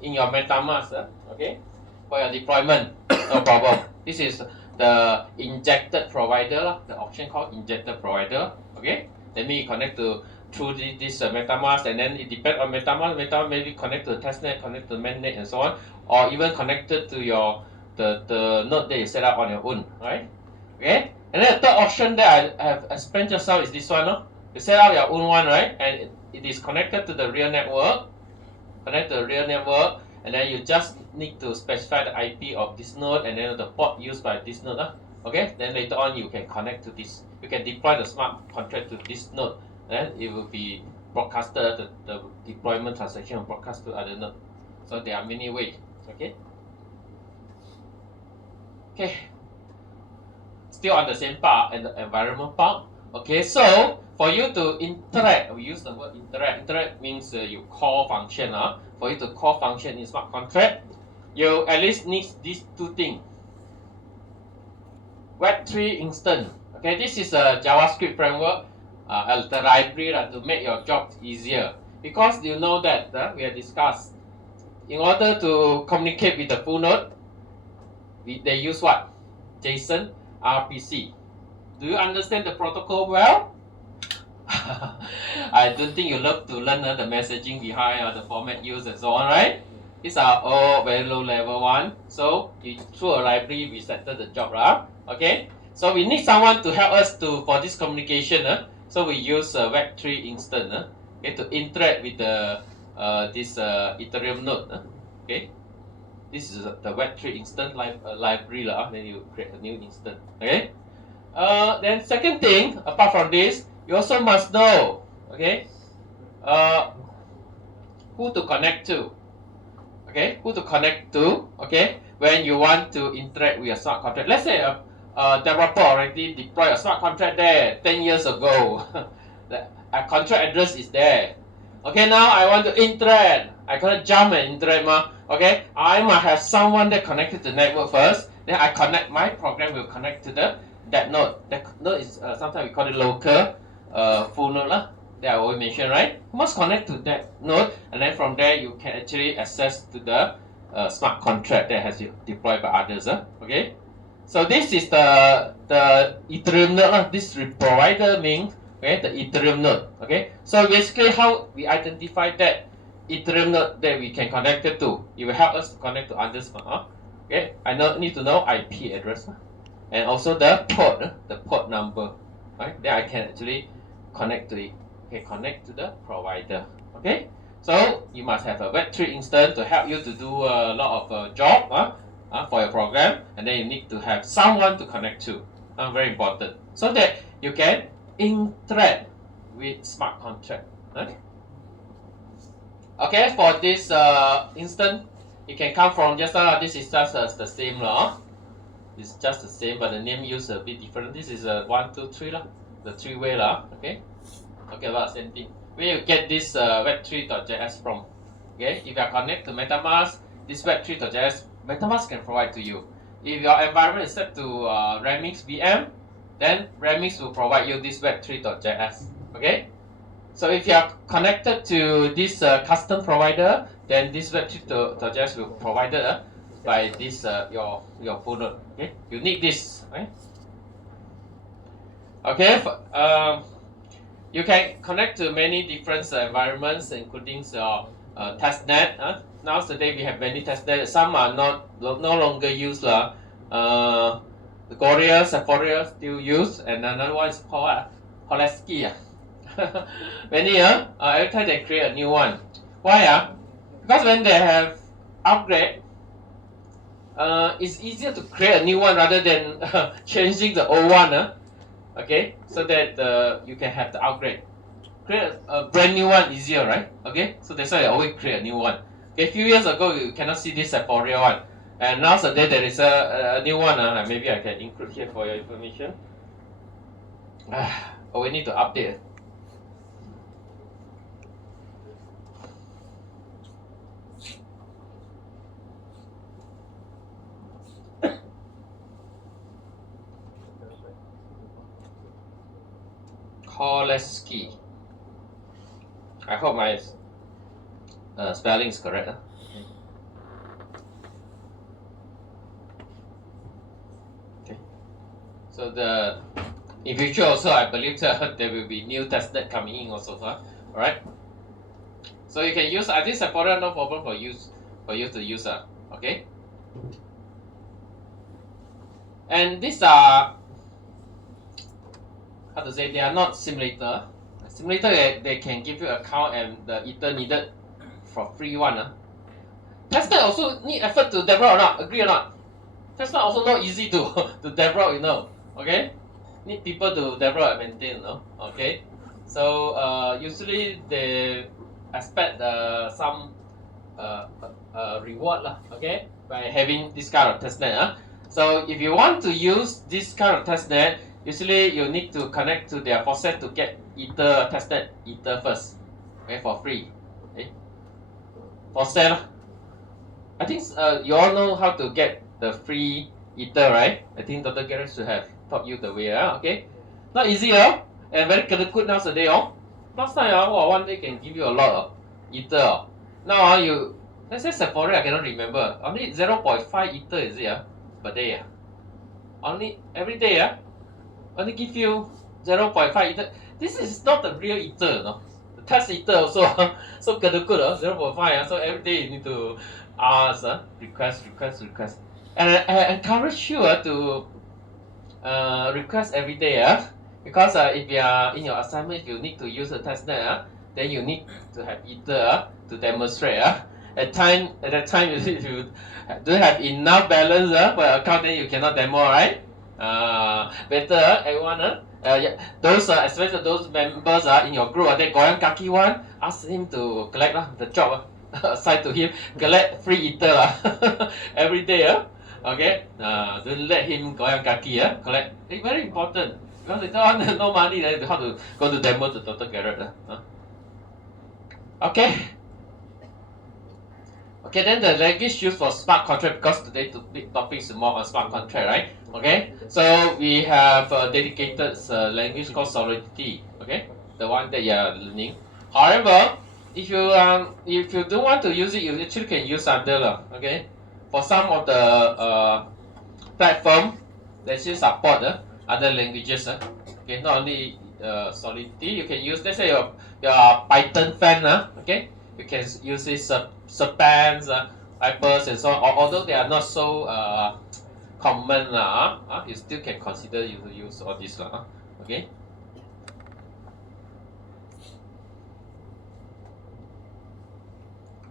in your MetaMask. Okay, for your deployment, no problem. This is the injected provider, the option called injected provider. Okay, let me connect to through this MetaMask, and then it depends on MetaMask. MetaMask maybe connect to testnet, connect to mainnet, and so on, or even connected to your the node that you set up on your own, right? Okay, and then the third option that I have explained just now is this one. You set up your own one, right? And it is connected to the real network. Connect to the real network, and then you just need to specify the IP of this node and then the port used by this node. Okay, then later on you can connect to this. You can deploy the smart contract to this node. Then it will be broadcasted, the deployment transaction will broadcast to other node. So there are many ways. Okay. Okay. Still on the same part and the environment part. Okay, so for you to interact, we use the word interact. Interact means you call function. For you to call function in smart contract, you at least need these two things. Web3 instance. Okay, this is a JavaScript framework, the library to make your job easier. Because you know that we have discussed, in order to communicate with the full node, they use what? JSON, RPC. Do you understand the protocol well? I don't think you love to learn the messaging behind the format used and so on, right? These are all very low level one. So you through a library we settle the job, right? Okay. So we need someone to help us for this communication. So we use a Web3 instance okay, to interact with the this Ethereum node. Okay. This is the Web3 instance library. Then you create a new instance. Okay. Then second thing, apart from this, you also must know, okay, who to connect to. Okay, who to connect to, okay, when you want to interact with a smart contract. Let's say a developer already deployed a smart contract there 10 years ago. The contract address is there. Okay, now I want to interact. I gotta jump and interact, okay? I might have someone that connected to the network first. Then I connect, my program will connect to that node. That node is sometimes we call it local full node lah. That I always mention, right? You must connect to that node, and then from there you can actually access to the smart contract that has been deployed by others. Okay, so this is the Ethereum node. This provider means, okay, the Ethereum node. Okay, so basically how we identify that Ethereum node that we can connect it to, it will help us to connect to others. Okay, I need to know IP address and also the port number. Right, then I can actually connect to it. Okay, connect to the provider. Okay, so you must have a Web3 instance to help you to do a lot of job for your program, and then you need to have someone to connect to. Very important, so that you can interact with smart contract. Right? Okay, for this instance, it can come from just this is just the same It's just the same, but the name used a bit different. This is a 1, 2, 3 the three-way Okay. Okay, about same thing. Where you get this web3.js from? Okay, if you are connected to MetaMask, this web3.js MetaMask can provide to you. If your environment is set to Remix VM, then Remix will provide you this web3.js. Okay, so if you are connected to this custom provider, then this web3.js will be provided by this your full node. Okay, you need this, right? Okay. You can connect to many different environments, including testnet. Nowadays we have many testnet. Some are no longer used. The Goria, Sephora still use, and another one is called Holesky. Many every time they create a new one. Why? Because when they have upgrade, it's easier to create a new one rather than changing the old one. Okay, so that you can have the upgrade. Create a brand new one easier, right? Okay, so that's why I always create a new one. Okay, a few years ago you cannot see this Sephora one, and nowadays there is a new one. Maybe I can include here for your information. Oh, we need to update. Holesky. I hope my spelling is correct. Okay. So in future also, I believe there will be new testnet coming in also. Alright. So you can use. I think Sephora no problem for you to use. Okay. And these are, how to say, they are not simulator. Simulator, they can give you account and the Ether needed for free one. Testnet also need effort to develop or not? Agree or not? Testnet also not easy to develop, Okay? Need people to develop and maintain, Okay? So usually they expect some reward okay, by having this kind of testnet. So if you want to use this kind of testnet, usually you need to connect to their faucet to get Ether testnet Ether first, okay, for free. Okay, faucet. I think you all know how to get the free Ether, right? I think Dr. Garrett should have taught you the way. Okay, not easy, and very good nowadays. Last time, one day can give you a lot of Ether. Now you, let's say Sephora, I cannot remember. Only 0.5 Ether is it per day? Only every day only give you 0.5 Ether. This is not the real Ether, The test Ether also so good, 0.5. So every day you need to ask, request. And I encourage you to request every day, because if you are in your assignment, if you need to use a testnet, then you need to have Ether to demonstrate. At that time, if you don't have enough balance for your account, then you cannot demo, right? Better, everyone. Yeah, those especially those members in your group, they goyang kaki one, ask him to collect the job assigned to him, collect free eater every day. Okay, don't let him goyang kaki. Collect. It's very important because later on no money, then how to go to demo to Dr. Garrett. Okay. Okay, then the language used for smart contract, because today's big topic is more on smart contract, right? Okay, so we have a dedicated language called Solidity. Okay, the one that you are learning. However, if you don't want to use it, you actually can use Sandler. Okay, for some of the platform that still support other languages. Okay, not only Solidity, you can use. Let's say you're a Python fan. Okay, you can use this Serpents, Vipers, and so on. Although they are not so common, you still can consider you to use all this. Okay.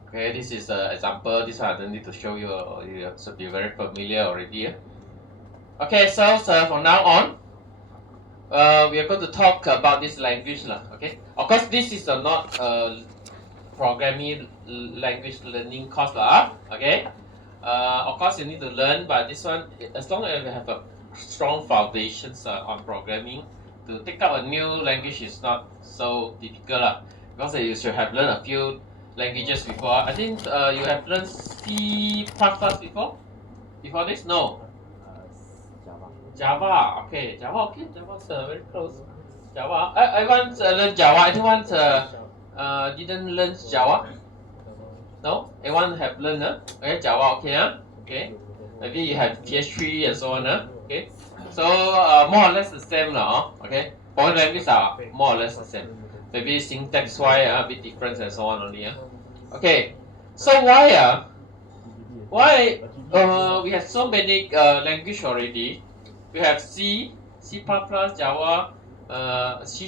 Okay, this is an example. This one I don't need to show you. You should be very familiar already. Okay, so from now on, we are going to talk about this language. Okay, of course, this is not programming language learning course. Okay, of course, you need to learn, but this one, as long as you have a strong foundations on programming, to take up a new language is not so difficult. Because you should have learned a few languages before. I think you have learned C++ before? Before this? No. Java. Okay, Java. Okay, Java's very close. Java. I want to learn Java. Anyone didn't learn Java? No? Everyone have learned? Okay, Java. Okay, okay. Maybe you have PHP and so on. Okay. So more or less the same now. Okay. Foreign languages are more or less the same. Maybe syntax wise a bit different and so on only. Okay. So why we have so many language already? We have C, C++, Java, C#,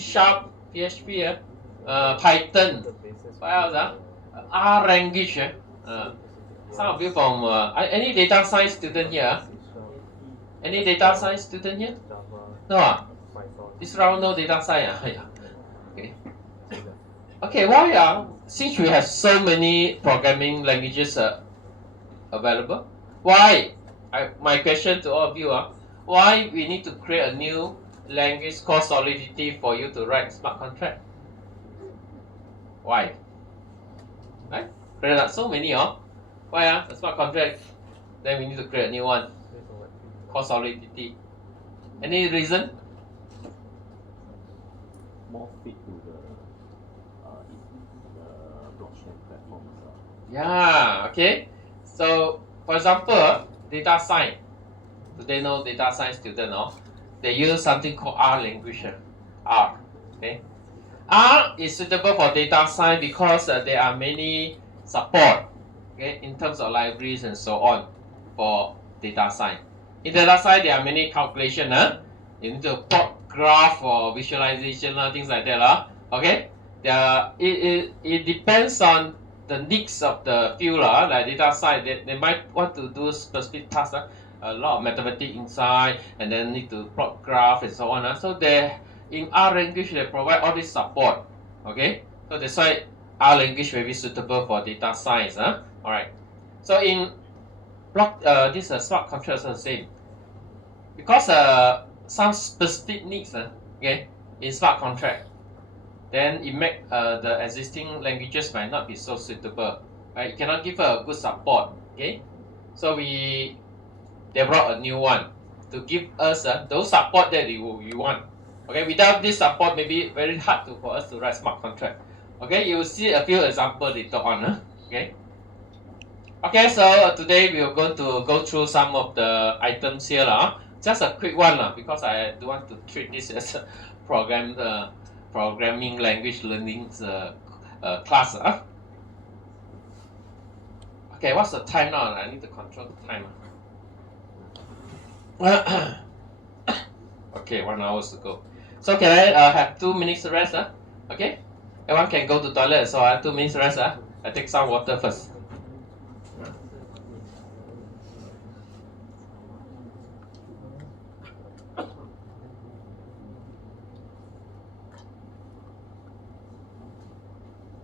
PHP, Python. What else? R language. Some of you from any data science student here? Any data science student here? No. This round no data science. Okay. Okay. Why since we have so many programming languages available, why? My question to all of you why we need to create a new language called Solidity for you to write smart contract? Why? Right? Create out so many, Why the smart contract? Then we need to create a new one called Solidity. Any reason? More fit to the blockchain platform as well. Yeah, okay. So, for example, data science. Today, no data science student, they use something called R language. R, okay. R is suitable for data science because there are many support, okay, in terms of libraries and so on for data science. In data science, there are many calculations. You need to plot graph or visualization, things like that. Okay. It depends on the needs of the field, like data science. They might want to do specific tasks. A lot of mathematics inside, and then need to plot graph and so on. So in R language they provide all this support. Okay, so that's why R language may be suitable for data science. Alright. So in this smart contracts are the same. Because some specific needs okay, in smart contract, then it make the existing languages might not be so suitable. Right? You cannot give a good support. Okay, so they brought a new one to give us those support that we want. Okay, without this support, maybe very hard for us to write smart contract. Okay, you will see a few examples later on. Okay. Okay, so today we are going to go through some of the items here. Just a quick one because I don't want to treat this as a programming language learning class. Okay, what's the time now? I need to control the time. Okay, 1 hour to go. So can I have 2 minutes rest? Okay, everyone can go to toilet. So I have 2 minutes rest. I take some water first.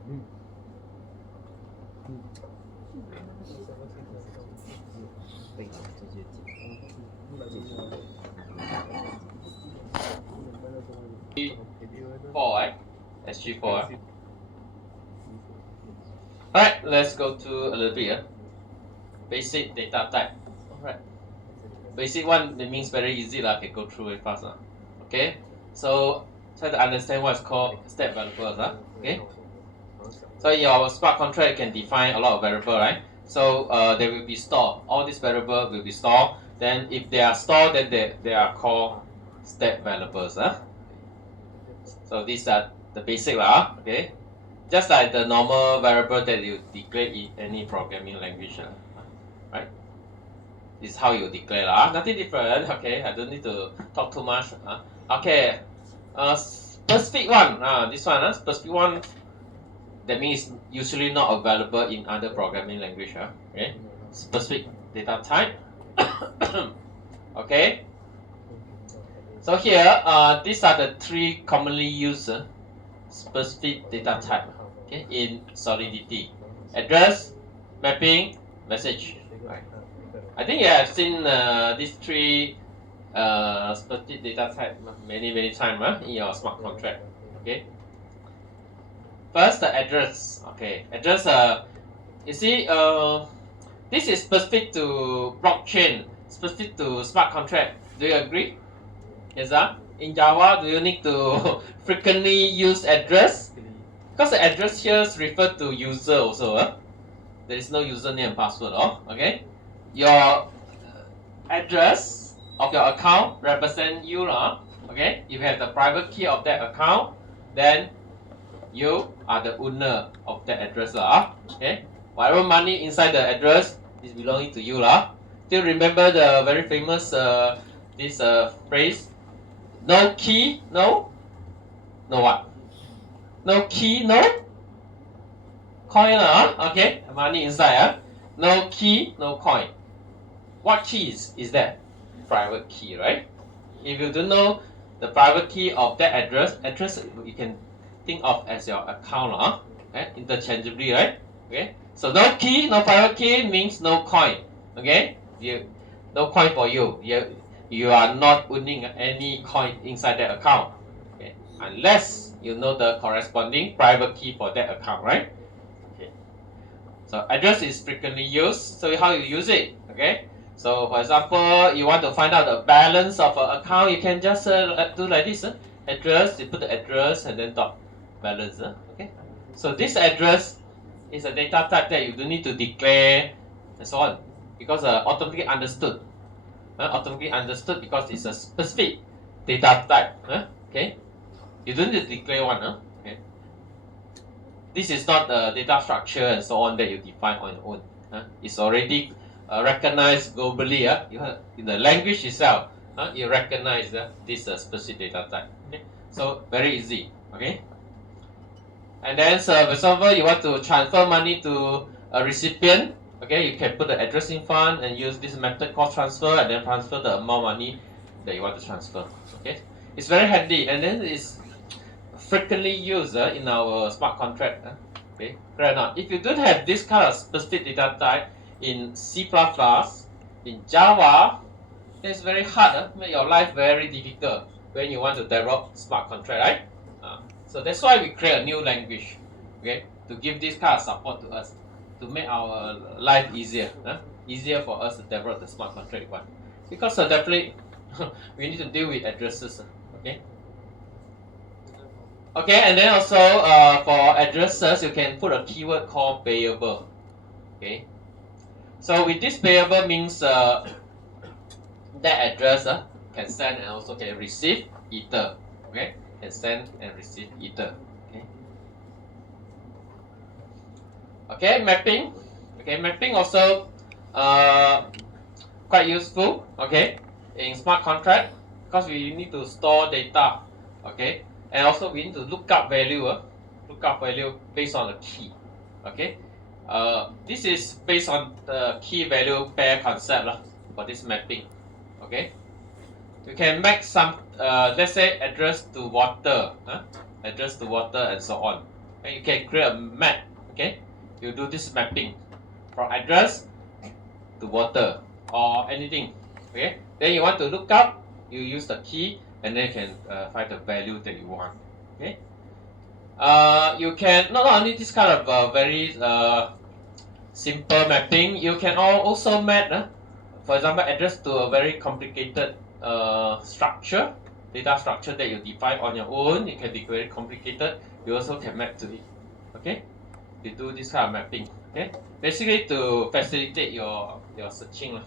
4, right? SG4. Alright, let's go to a little bit. Basic data type. Alright. Basic one, it means very easy. I can go through it fast. Okay? So, try to understand what's called step variables. Okay? So, in your smart contract, you can define a lot of variables, right? So, they will be stored. All these variables will be stored. Then, if they are stored, then they are called step variables. So, these are the basic. Okay? Just like the normal variable that you declare in any programming language. Right? This is how you declare. Nothing different. Okay, I don't need to talk too much. Okay, specific one. This one, specific one. That means usually not available in other programming language. Okay, specific data type. Okay. So here, these are the 3 commonly used specific data type. Okay, in Solidity: address, mapping, message. Right. I think you have seen these 3 specific data type many times in your smart contract. Okay. First, the address. Okay, address. You see, this is specific to blockchain, specific to smart contract. Do you agree? Yes, in Java, do you need to frequently use address? Because the address here is referred to user also. There is no username and password. Okay. Your address of your account represent you. Okay. If you have the private key of that account, then you are the owner of that address. Okay. Whatever money inside the address is belonging to you. Still remember the very famous this phrase? No key, no what? No key, no coin. Okay. Money inside. No key, no coin. What key is that? Private key, right? If you don't know the private key of that address you can think of as your account, okay? Interchangeably, right? Okay. So no key, no private key means no coin. Okay. No coin for you. You are not owning any coin inside that account. Okay. Unless you know the corresponding private key for that account, right? Okay. So address is frequently used. So how you use it? Okay. So for example, you want to find out the balance of an account, you can just do like this. Address, you put the address and then dot balance. Okay. So this address is a data type that you don't need to declare and so on, because automatically understood. Automatically understood because it's a specific data type. Okay. You don't need to declare one. Okay. This is not the data structure and so on that you define on your own. It's already recognized globally. In the language itself, you recognize this specific data type. Okay? So very easy. Okay. And then, so for example, you want to transfer money to a recipient. Okay, you can put the address in front and use this method called transfer, and then transfer the amount of money that you want to transfer. Okay, it's very handy, and then it's frequently used in our smart contract. Okay, correct or not? If you don't have this kind of specific data type in C++, in Java, it's very hard. Make your life very difficult when you want to develop smart contract, right? So that's why we create a new language, okay, to give this kind of support to us, to make our life easier, easier for us to develop the smart contract one. Because definitely we need to deal with addresses, okay. Okay, and then also for addresses, you can put a keyword called payable. Okay, so with this payable means that address can send and also can receive either. Okay, can send and receive either. Okay. Okay, mapping. Okay, mapping also quite useful. Okay, in smart contract because we need to store data. Okay. And also we need to look up value based on the key. Okay, this is based on the key value pair concept for this mapping. Okay, you can make some let's say address to water and so on. and you can create a map. Okay, you do this mapping from address to water or anything. Okay, then you want to look up, you use the key, and then you can find the value that you want. Okay, you can not only this kind of very simple mapping, you can also map, for example, address to a very complicated structure, data structure that you define on your own. It can be very complicated. You also can map to it. Okay, you do this kind of mapping. Okay, basically to facilitate your searching.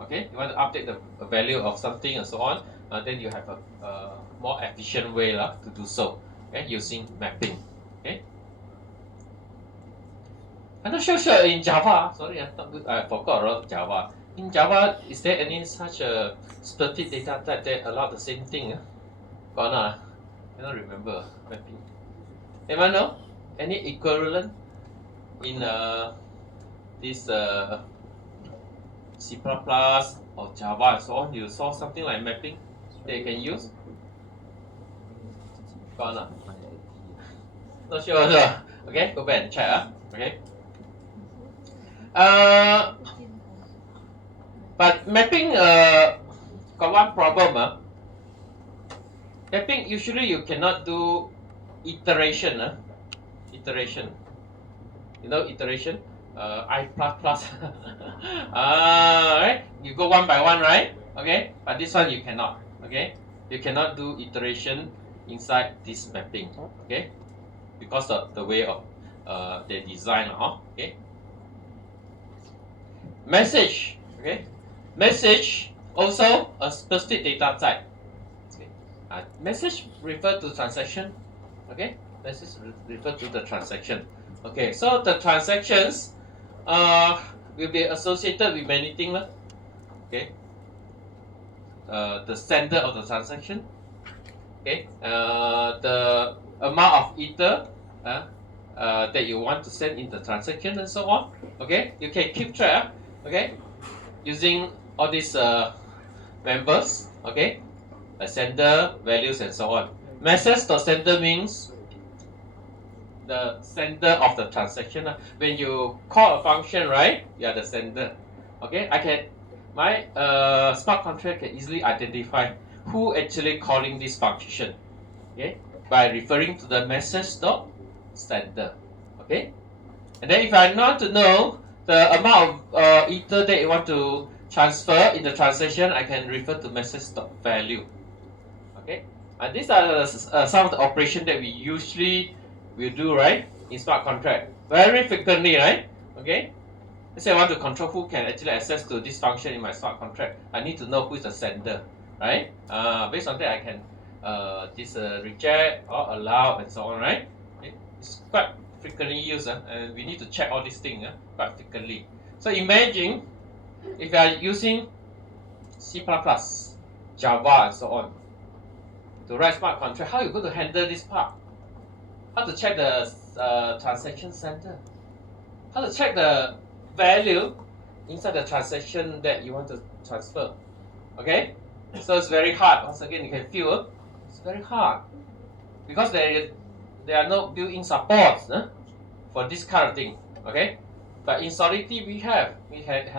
Okay, you want to update the value of something and so on. Then you have a more efficient way to do so. Okay, using mapping. Okay. I'm not sure in Java. Sorry, I forgot about Java. In Java, is there any such a specific data type that allow the same thing? Got not? I don't remember mapping. Anyone know? Any equivalent in this C++ or Java and so on? You saw something like mapping that you can use? Got not? Not sure, sure. Okay, go back and check. Okay. But mapping got one problem. Mapping usually you cannot do iteration. Iteration. You know iteration? I++. Right? You go one by one, right? Okay. But this one you cannot. Okay. You cannot do iteration inside this mapping. Okay. Because of the way of the design. Okay. Message. Okay. Message also a specific data type. Okay. Message refer to transaction. Okay. Message refer to the transaction. Okay. So the transactions will be associated with many things. Okay. The sender of the transaction. Okay. The amount of ether that you want to send in the transaction and so on. Okay. You can keep track. Okay. Using all these members, okay, the sender, values, and so on. Message to sender means the sender of the transaction. When you call a function, right, you are the sender. Okay, my smart contract can easily identify who actually calling this function. Okay, by referring to the message dot sender. Okay, and then if I want to know the amount of ether that you want to transfer in the transaction, I can refer to message.value. Okay, and these are some of the operations that we usually will do, right, in smart contract very frequently, right? Okay, let's say I want to control who can actually access to this function in my smart contract. I need to know who is the sender, right? Based on that, I can reject or allow and so on, right? Okay? It's quite frequently used, and we need to check all these things quite frequently. So imagine if you are using C++, Java, and so on to write smart contract, how are you going to handle this part? How to check the transaction sender? How to check the value inside the transaction that you want to transfer? Okay, so it's very hard. Once again, you can feel it's very hard because there are no built-in supports for this kind of thing. Okay, but in Solidity we have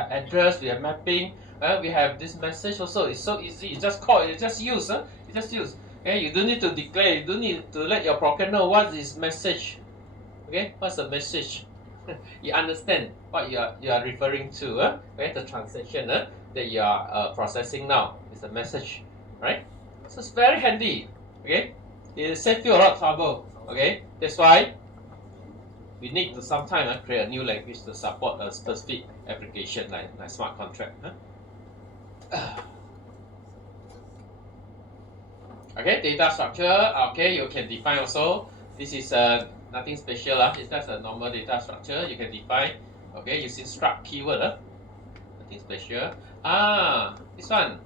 address, we have mapping, we have this message also. It's so easy. You just call, you just use. You just use. Okay, you don't need to declare. You don't need to let your program know what is message. Okay, what's the message? You understand what you are referring to. Okay, the transaction that you are processing now is a message, right? So it's very handy. Okay, it saves you a lot of trouble. Okay, that's why we need to sometimes create a new language to support a specific application like smart contract. Okay, data structure. Okay, you can define also. This is nothing special. It's just a normal data structure. You can define. Okay, using struct keyword. Nothing special. This one.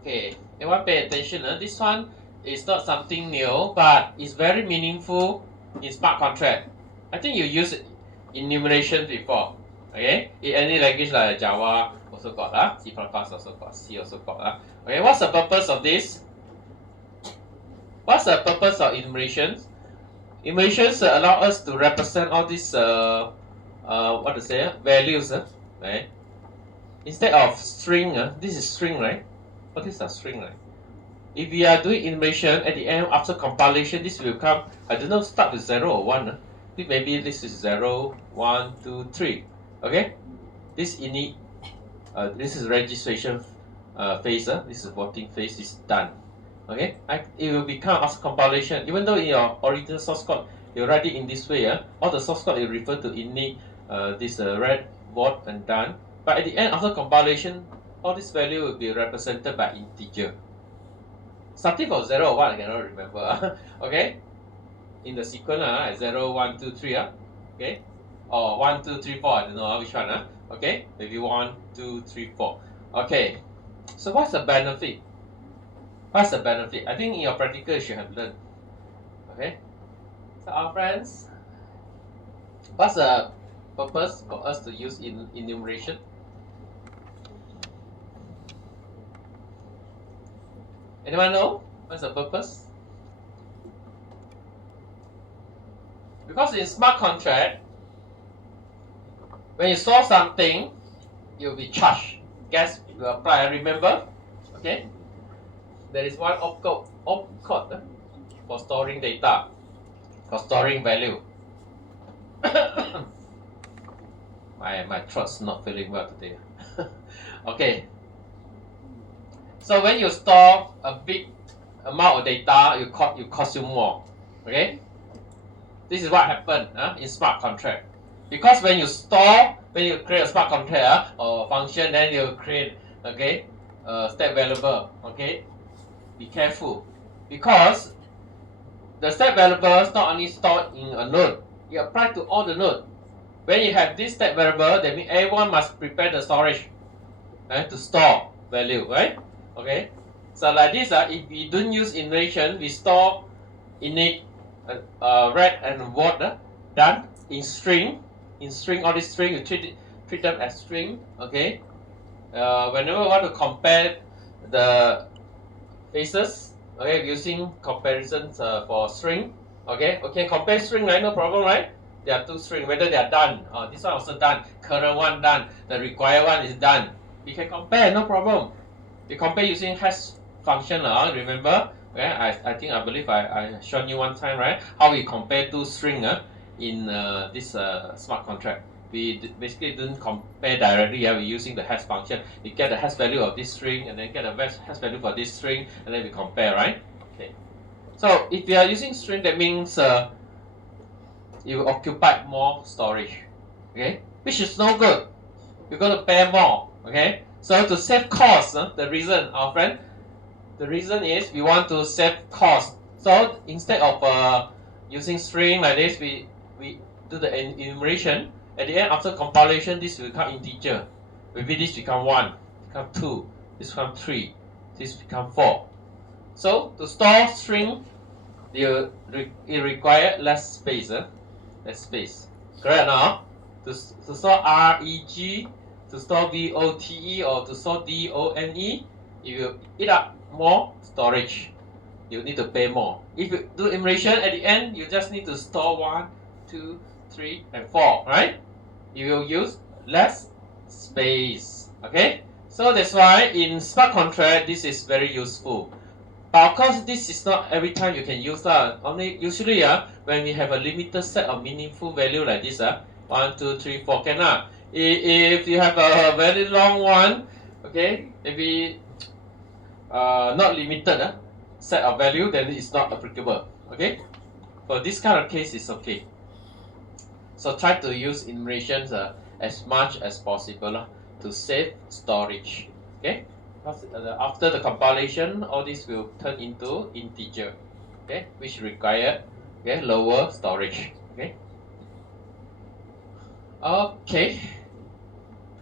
Okay, everyone pay attention. This one is not something new, but it's very meaningful in smart contract. I think you use enumeration before. Okay, in any language like Java also got C++ also got, C also got. Okay, what's the purpose of this? What's the purpose of enumeration? Equations allow us to represent all these what to say values, right? Instead of string, this is string, right? What is a string, right? If we are doing enumeration at the end after compilation, this will come. I don't know, start with 0 or 1. Maybe this is 0, 1, 2, 3. Okay, this init. This is registration phase. This is voting phase is done. Okay, it will become after compilation. Even though in your original source code you write it in this way, all the source code will refer to init, this read, vote, and done. But at the end after compilation, all this value will be represented by integer. Starting from 0 or 1, I cannot remember. Okay, in the sequence, 0, 1, 2, 3. Okay, or 1, 2, 3, 4. I don't know which one. Okay, maybe 1, 2, 3, 4. Okay, so what's the benefit? What's the benefit? I think in your practical you should have learned. Okay, so our friends, what's the purpose for us to use enumeration? Anyone know what's the purpose? Because in smart contract, when you store something, you'll be charged. Gas will apply. Remember? Okay. There is one opcode for storing data, for storing value. my throat's not feeling well today. Okay. So when you store a big amount of data, you cost you more. Okay. This is what happened in smart contract. Because when you create a smart contract or function, then you create state variable. Okay. Be careful, because the state variable is not only stored in a node, it applies to all the nodes. When you have this state variable, that means everyone must prepare the storage to store value, right? Okay, so like this, if we don't use enumeration, we store init, read and vote done in string. In string, all these string, you treat them as string. Okay, whenever you want to compare the phases, okay, using comparisons for string. Okay, compare string, right? No problem, right? There are two strings, whether they are done. This one also done. Current one done. The required one is done. We can compare, no problem. We compare using hash function, remember? Okay, I believe I shown you one time, right? How we compare two string in this smart contract. We basically don't compare directly. We're using the hash function. We get the hash value of this string, and then get the hash value for this string, and then we compare, right? Okay. So if we are using string, that means it will occupy more storage. Okay, which is no good. You're going to pay more. Okay. So to save cost, the reason, our friend, the reason is we want to save cost. So instead of using string like this, we do the enumeration. At the end, after compilation, this will become integer. Maybe this become 1, become 2, this become 3, this become 4. So to store string, it requires less space. Less space. Correct now? To store reg, to store vote, or to store done, if you eat up more storage, you need to pay more. If you do enumeration, at the end, you just need to store 1, 2, 3, and 4, right? You will use less space. Okay, so that's why in smart contract this is very useful. But of course, this is not every time you can use that. Only usually when we have a limited set of meaningful value like this 1, 2, 3, 4 cannot. If you have a very long one, okay, maybe not limited set of value, then it's not applicable. Okay, for this kind of case, it's okay. So try to use enumerations as much as possible to save storage. Okay, after the compilation, all this will turn into integer. Okay, which require lower storage. Okay. Okay.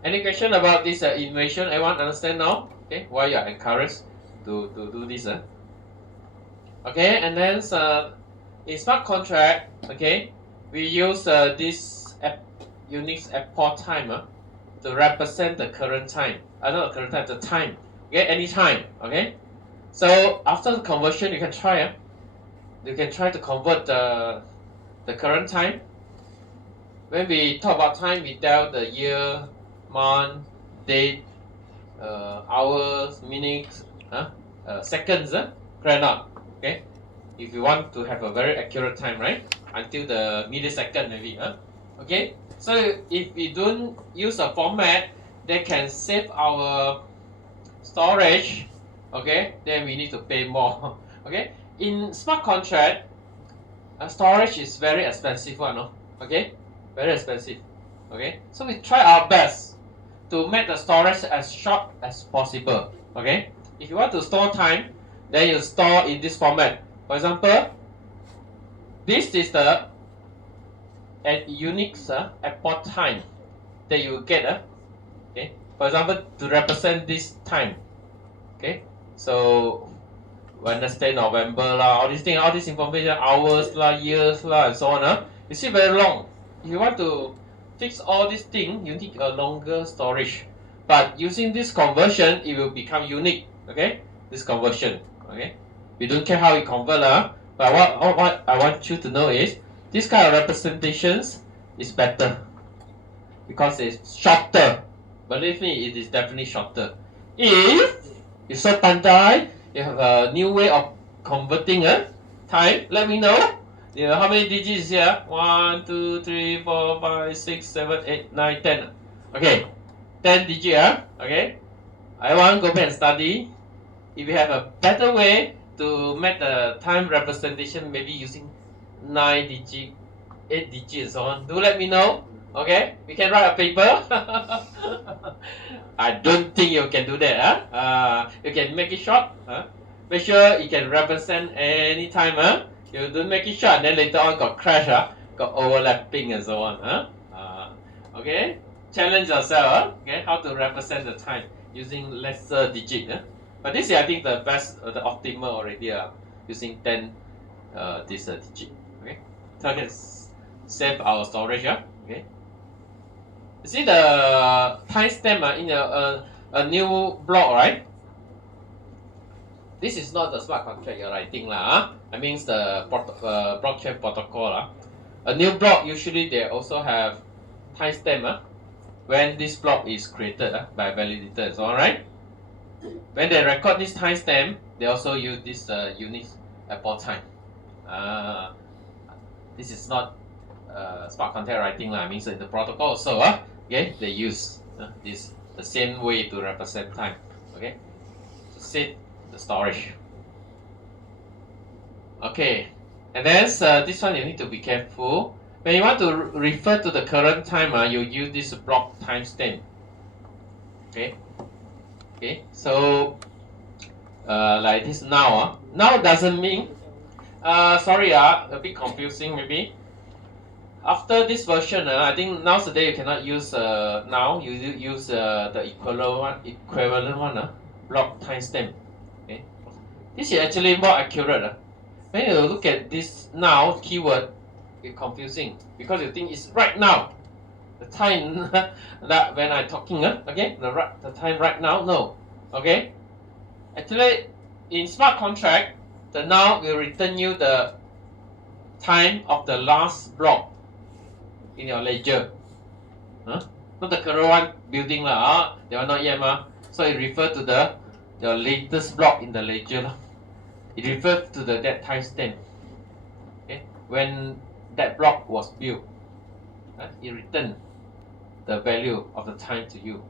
Any question about this enumeration? Everyone understand now? Okay, why you are encouraged to do this? Okay, and then in smart contract, okay, we use this Unix app time to represent the current time. Not the current time, the time. Okay, any time. Okay, so after the conversion, you can try. You can try to convert the the current time. When we talk about time, we tell the year, month, date, hours, minutes, seconds, correct or not? Okay. If you want to have a very accurate time, right? Until the millisecond maybe, okay. So if we don't use a format that can save our storage, okay, then we need to pay more. Okay. In smart contract, storage is very expensive one, no? Okay, very expensive. Okay, so we try our best to make the storage as short as possible. Okay, if you want to store time, then you store in this format. For example, this is the unique airport time that you get. Okay, for example, to represent this time. Okay, so Wednesday, November lah, all these things, all this information, hours lah, years lah, and so on. You see, very long. If you want to fix all these things, you need a longer storage. But using this conversion, it will become unique. Okay, this conversion. Okay, we don't care how we convert lah. But what I want you to know is this kind of representations is better because it's shorter. Believe me, it is definitely shorter. If you so pandai, you have a new way of converting time, let me know. You know how many digits here? 1, 2, 3, 4, 5, 6, 7, 8, 9, 10. Okay, 10 digits. Okay, I want to go back and study. If you have a better way to make the time representation, maybe using 9 digits, 8 digits, and so on, do let me know. Okay, we can write a paper. I don't think you can do that. You can make it short. Make sure you can represent any time. You don't make it short, and then later on got crash. Got overlapping and so on. Okay, challenge yourself. Okay, how to represent the time using lesser digit. But this is, I think, the best, the optimal already. Using 10 this digit. Okay, so I can save our storage. Okay. You see the timestamp in a new block, right? This is not the smart contract you're writing lah. I mean the blockchain protocol. A new block usually they also have timestamp when this block is created by validator. So alright. When they record this timestamp, they also use this unique airport time. This is not smart contract writing lah. Means in the protocol also okay, they use this the same way to represent time. Okay, to save the storage. Okay, and then this one you need to be careful. When you want to refer to the current time, you use this block timestamp. Okay, okay. So like this now. Now doesn't mean. Sorry, a bit confusing maybe. After this version, I think nowadays you cannot use now. You use the equivalent one, block timestamp. Okay, this is actually more accurate. When you look at this now keyword, it's confusing because you think it's right now. The time that when I'm talking, okay, the time right now. No, okay. Actually, in smart contract, the now will return you the time of the last block in your ledger. Not the current one building lah. They are not yet So it refers to your latest block in the ledger. It refers to that timestamp. Okay, when that block was built, it returns the value of the time to you.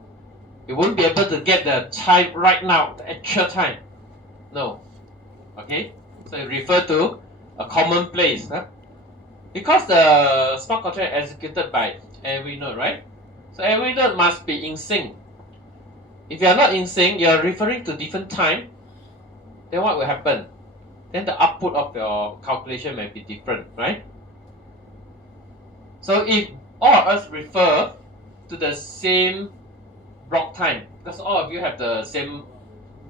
You won't be able to get the time right now, the actual time. No. Okay, so it refers to a common place. Because the smart contract executed by every node, right? So every node must be in sync. If you are not in sync, you are referring to different time, then what will happen? Then the output of your calculation may be different, right? So if all of us refer to the same block time, because all of you have the same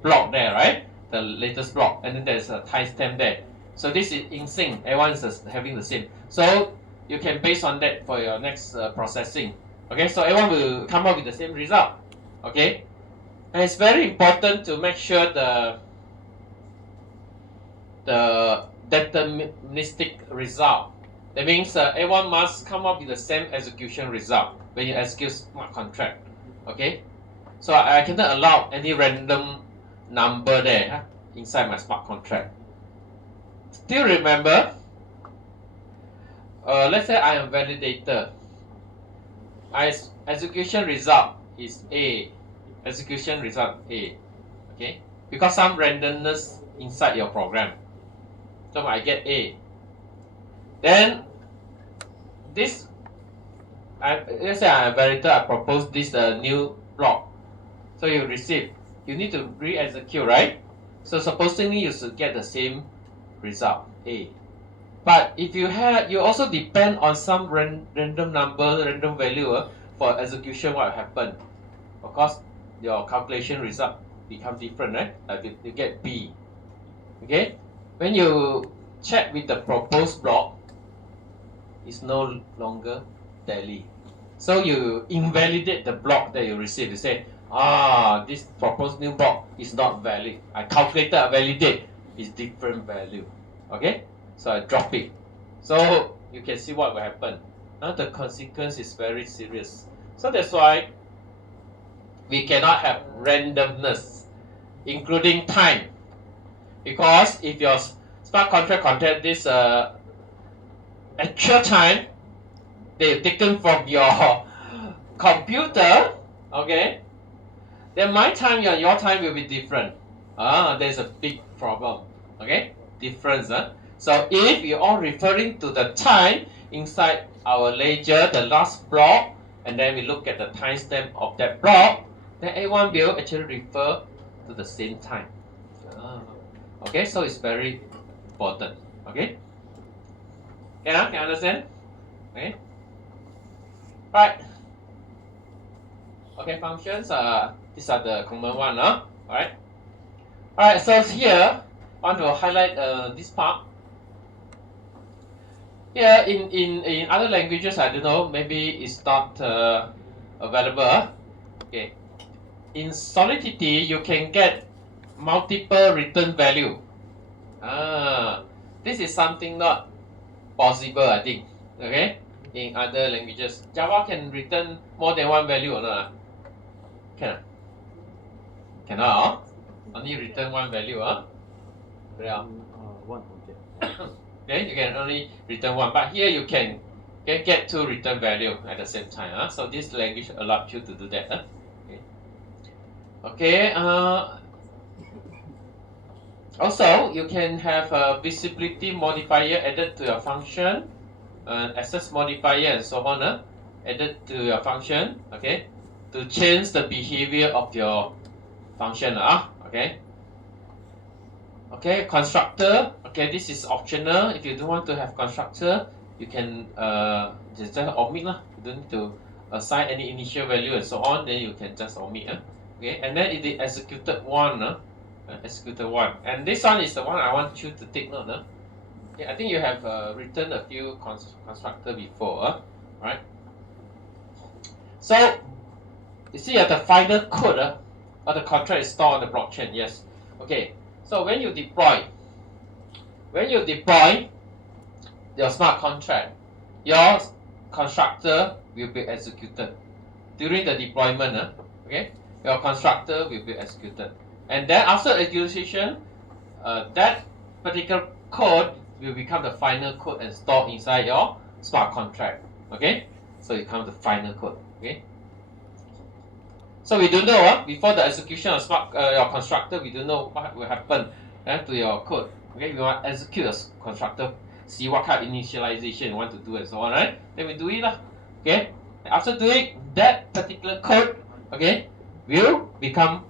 block there, right? The latest block, and then there's a timestamp there. So this is in sync. Everyone is having the same. So you can base on that for your next processing. Okay, so everyone will come up with the same result. Okay, and it's very important to make sure the deterministic result That means A1 must come up with the same execution result when you execute smart contract. Okay, so I cannot allow any random number there inside my smart contract. Still remember, let's say I am validator. My execution result is A. Execution result A. Okay, because some randomness inside your program. So I get A. Then this, let's say I'm a validator. I propose this new block. So you receive. You need to re-execute, right? So supposedly you should get the same result A. But if you also depend on some random number, random value for execution, what will happen? Of course, your calculation result become different, right? You get B. Okay? When you check with the proposed block, it's no longer tally. So you invalidate the block that you receive. You say, this proposed new block is not valid. I calculated a validate is different value. Okay? So I drop it. So you can see what will happen. Now the consequence is very serious. So that's why we cannot have randomness, including time. Because if your smart contract contains this actual time, they've taken from your computer, okay, then my time and your time will be different. There's a big problem, okay, difference. So if you're all referring to the time inside our ledger, the last block, and then we look at the timestamp of that block, then A1 will actually refer to the same time. Okay, so it's very important. Okay, can you understand? Okay, right. Okay, functions. These are the common one. Alright. Alright. So here, I want to highlight this part. Here in other languages, I don't know. Maybe it's not available. Okay. In Solidity, you can get multiple return value. This is something not possible, I think. Okay. In other languages, Java can return more than one value or not? Cannot. Only return one value. One object. Okay, you can only return one, but here you can get two return value at the same time. So this language allows you to do that. Okay. Also, you can have a visibility modifier added to your function, access modifier, and so on. Added to your function. Okay, to change the behavior of your function. Okay. Okay, constructor. Okay, this is optional. If you don't want to have constructor, you can just omit lah. You don't need to assign any initial value and so on. Then you can just omit. Okay, and then it is executed one. Executed one, and this one is the one I want you to take note. Okay, I think you have written a few constructor before. Right. So you see the final code of the contract is stored on the blockchain. Yes. Okay. So when you deploy your smart contract, your constructor will be executed during the deployment. Okay, your constructor will be executed, and then after execution, that particular code will become the final code and stored inside your smart contract. Okay, so it becomes the final code. Okay. So we don't know before the execution of your constructor, we don't know what will happen to your code. Okay, we want to execute the constructor, see what kind of initialization you want to do and so on, right? Then we do it Okay. After doing that particular code, okay, will become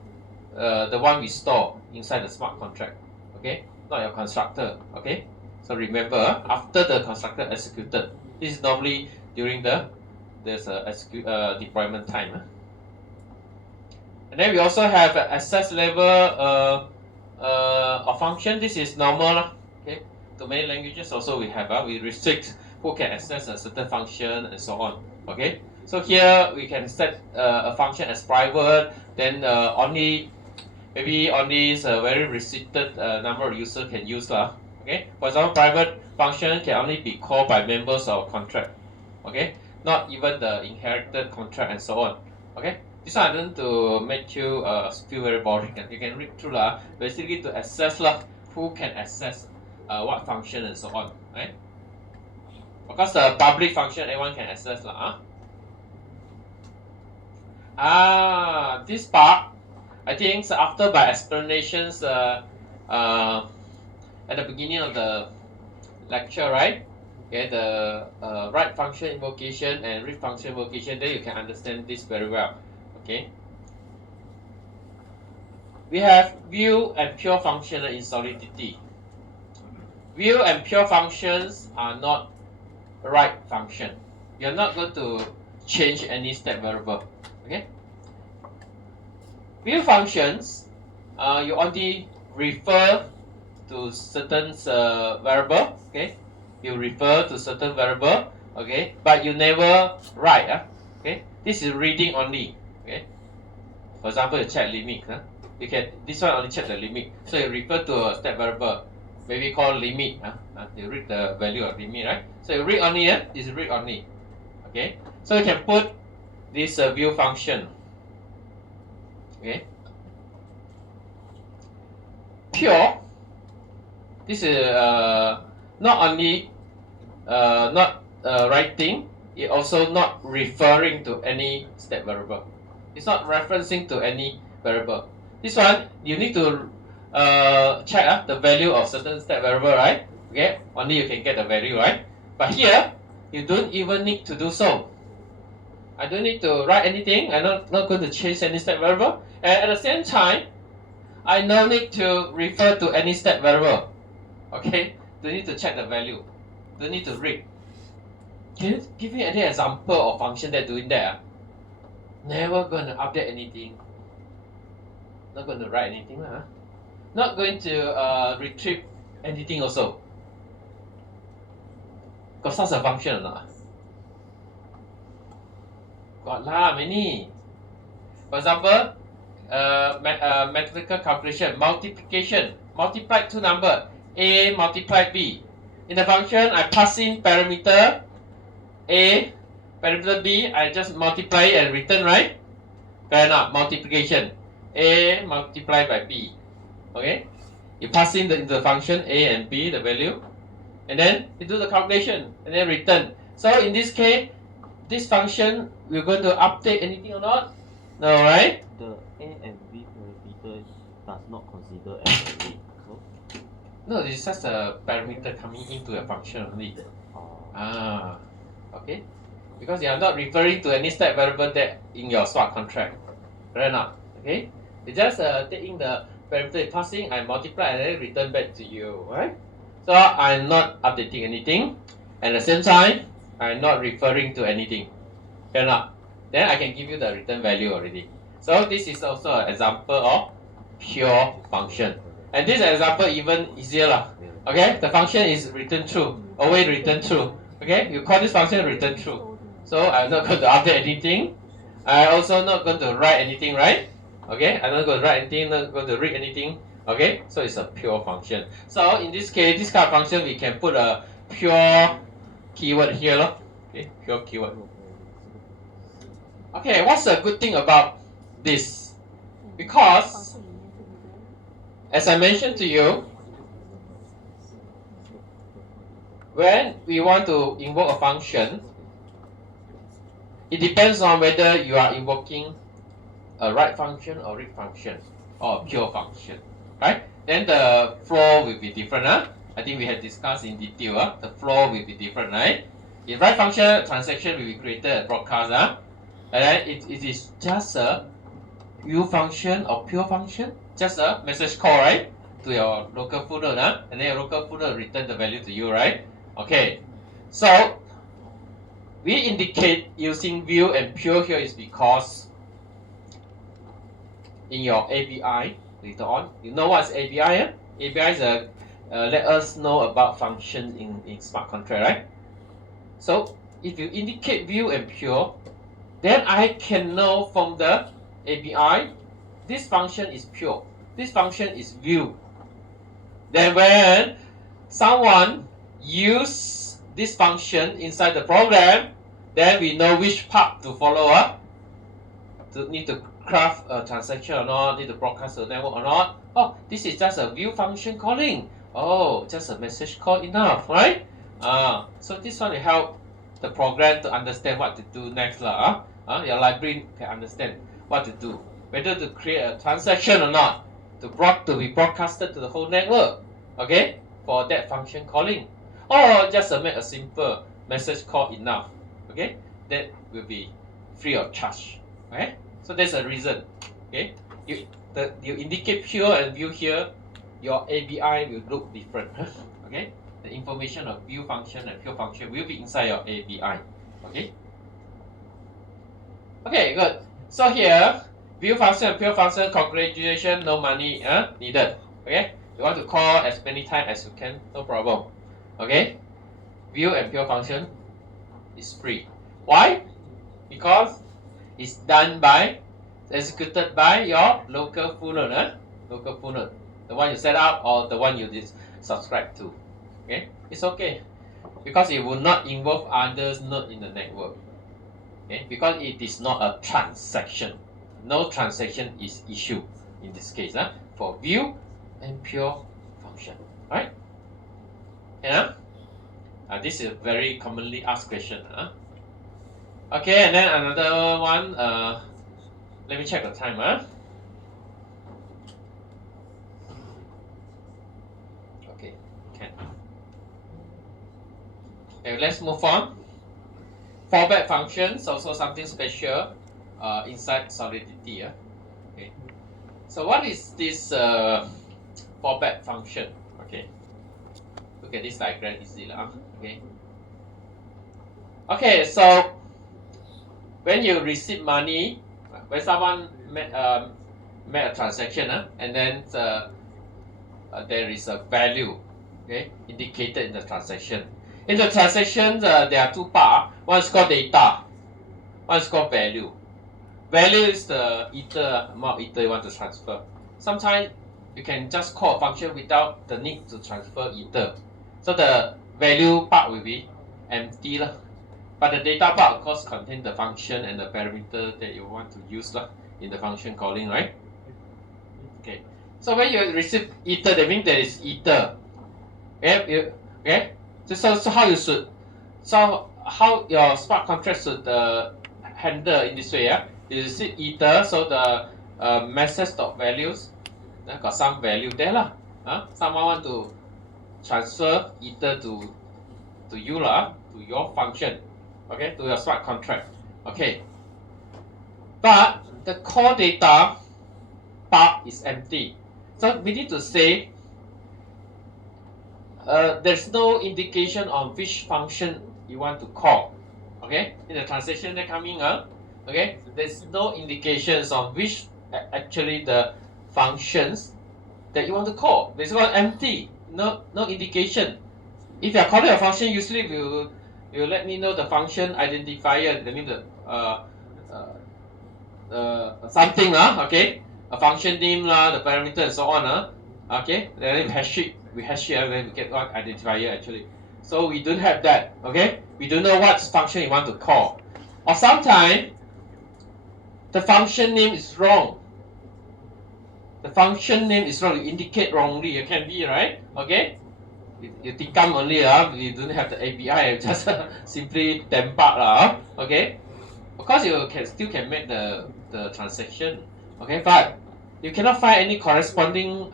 the one we store inside the smart contract. Okay, not your constructor. Okay. So remember, after the constructor executed, this is normally during there's a deployment time. And then we also have access level of function. This is normal. Okay, to many languages also we have. We restrict who can access a certain function and so on. Okay, so here we can set a function as private. Then only very restricted number of users can use Okay, for example, private function can only be called by members of contract. Okay, not even the inherited contract and so on. Okay, this one I don't to make you feel very boring. You can read through lah. Basically to access lah, who can access what function and so on. Right? Because the public function everyone can access lah. This part I think so after by explanations at the beginning of the lecture, right? Okay, the right function invocation and read function invocation, then you can understand this very well. Okay. We have view and pure functional in Solidity. View and pure functions are not right function. You're not going to change any step variable. Okay. View functions, you only refer to certain variable. Okay. You refer to certain variable, okay, but you never write. Okay, this is reading only. Okay, for example, you check limit. You can this one only check the limit, so you refer to a step variable, maybe called limit. You read the value of limit, right? So you read only. This is read only. Okay, so you can put this view function. Okay, pure. This is not only not writing, it also not referring to any step variable. It's not referencing to any variable. This one you need to check the value of certain step variable, right? Okay, only you can get the value, right? But here you don't even need to do so. I don't need to write anything. I'm not going to change any step variable, and at the same time, I no need to refer to any step variable. Okay, don't need to check the value. Don't need to read. Can you give me any example of function that doing that? Never going to update anything. Not going to write anything. Not going to retrieve anything also. Got such a function or not? Got lah, many. For example, mathematical calculation, multiplication. Multiply two numbers. A multiply B. In the function, I pass in parameter A, parameter B, I just multiply and return, right? Fair enough, multiplication. A multiplied by B. Okay? You pass in the function A and B, the value, and then you do the calculation, and then return. So in this case, this function, we're going to update anything or not? No, right? The A and B parameter does not consider as a read. So no, it's just a parameter coming into a function only. Okay. Because you are not referring to any step variable that in your smart contract. Right now. Okay? You just take in the parameter passing, I multiply and then return back to you. Right? So I'm not updating anything. At the same time, I'm not referring to anything. Fair enough. Then I can give you the return value already. So this is also an example of pure function. And this example even easier lah. Okay, the function is return true, always return true. Okay, you call this function return true. So I'm not going to update anything. I also not going to write anything, right? Okay, I'm not going to write anything, not going to read anything. Okay, so it's a pure function. So in this case, this kind of function we can put a pure keyword here, lor. Okay, pure keyword. Okay, what's the good thing about this? Because as I mentioned to you, when we want to invoke a function, it depends on whether you are invoking a right function or read function or a pure function, right? Then the flow will be different. I think we had discussed in detail. The flow will be different, right? In right function, transaction will be created and broadcast. And then it is just a view function or pure function, just a message call, right, to your local full node, and then your local full node return the value to you, right? Okay, so we indicate using view and pure here is because in your API later on, you know what's API? API is let us know about functions in smart contract, right? So if you indicate view and pure, then I can know from the API this function is pure, this function is view. Then when someone use this function inside the program, then we know which part to follow. To need to craft a transaction or not, need to broadcast a network or not. Oh, this is just a view function calling. Oh, just a message call enough, right? So this one will help the program to understand what to do next. Your library can understand what to do, whether to create a transaction or not, to be broadcasted to the whole network, okay, for that function calling, or just make a simple message call enough, okay, that will be free of charge, okay. So that's a reason, okay. You indicate pure and view here, your ABI will look different, okay. The information of view function and pure function will be inside your ABI, okay. Okay, good. So here, view function and pure function configuration, no money needed. Okay, you want to call as many times as you can, no problem. Okay, view and pure function is free. Why? Because it's executed by your local full node, the one you set up or the one you subscribe to. Okay, it's okay because it will not involve others nodes in the network. Okay, because it is not a transaction. No transaction is issued in this case for view and pure function. Right? Yeah? This is a very commonly asked question. Okay, and then another one. Let me check the time. Okay, can. Okay, let's move on. Fallback functions also something special inside Solidity. Okay. So what is this fallback function? Okay. Look at this diagram easily. Okay. Okay. So when you receive money, when someone made a transaction, and then there is a value, okay, indicated in the transaction. In the transaction, there are two parts. One is called data. One is called value. Value is the amount of ether you want to transfer. Sometimes you can just call a function without the need to transfer ether. So the value part will be empty. But the data part, of course, contains the function and the parameter that you want to use in the function calling, right? Okay. So when you receive ether, that means there is ether. Okay? So how you should, how your smart contract should handle in this way? You receive ether, so the message dot values got some value there Someone want to transfer ether to you to your function, okay, to your smart contract, okay. But the core data part is empty, so we need to say there's no indication on which function you want to call, okay. In the transaction that coming okay, there's no indications on which actually the functions that you want to call. It's all empty, no indication. If you are calling a function, usually you let me know the function identifier. That means the something okay, a function name the parameter and so on okay. Then we hash it, and then we get one identifier actually. So we don't have that, okay. We don't know what function you want to call, or sometimes the function name is wrong. The function name is wrong. You indicate wrongly. It can be right, okay. You tikam only you don't have the API, just simply tempat okay. Of course you still can make the transaction, okay, but you cannot find any corresponding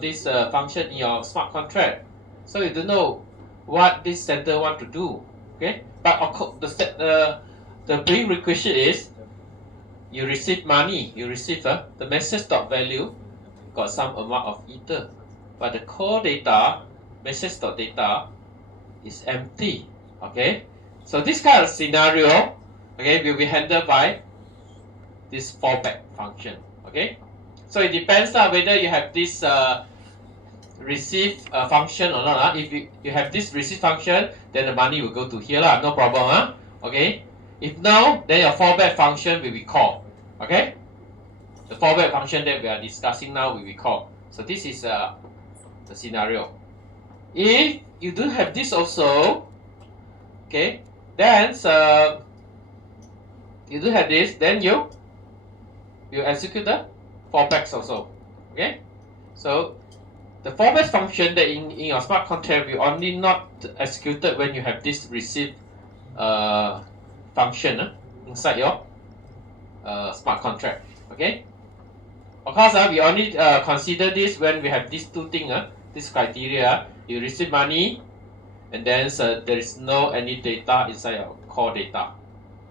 this function in your smart contract, so you don't know what this sender want to do, okay. But of course the prerequisite is you receive money, you receive the message dot value got some amount of ether, but the core data message dot data is empty, okay. So this kind of scenario, okay, will be handled by this fallback function, okay. So it depends whether you have this receive function or not. If you have this receive function, then the money will go to here no problem okay. If no, then your fallback function will be called, okay. The fallback function that we are discussing now will be called. So this is the scenario. If you do have this also, okay, then you do have this, then you execute the fallbacks also. Okay, so the fallback function that in your smart contract will only not executed when you have this receive function inside your smart contract. Okay, of course we only consider this when we have these two things. This criteria, you receive money, and then there is no any data inside your core data.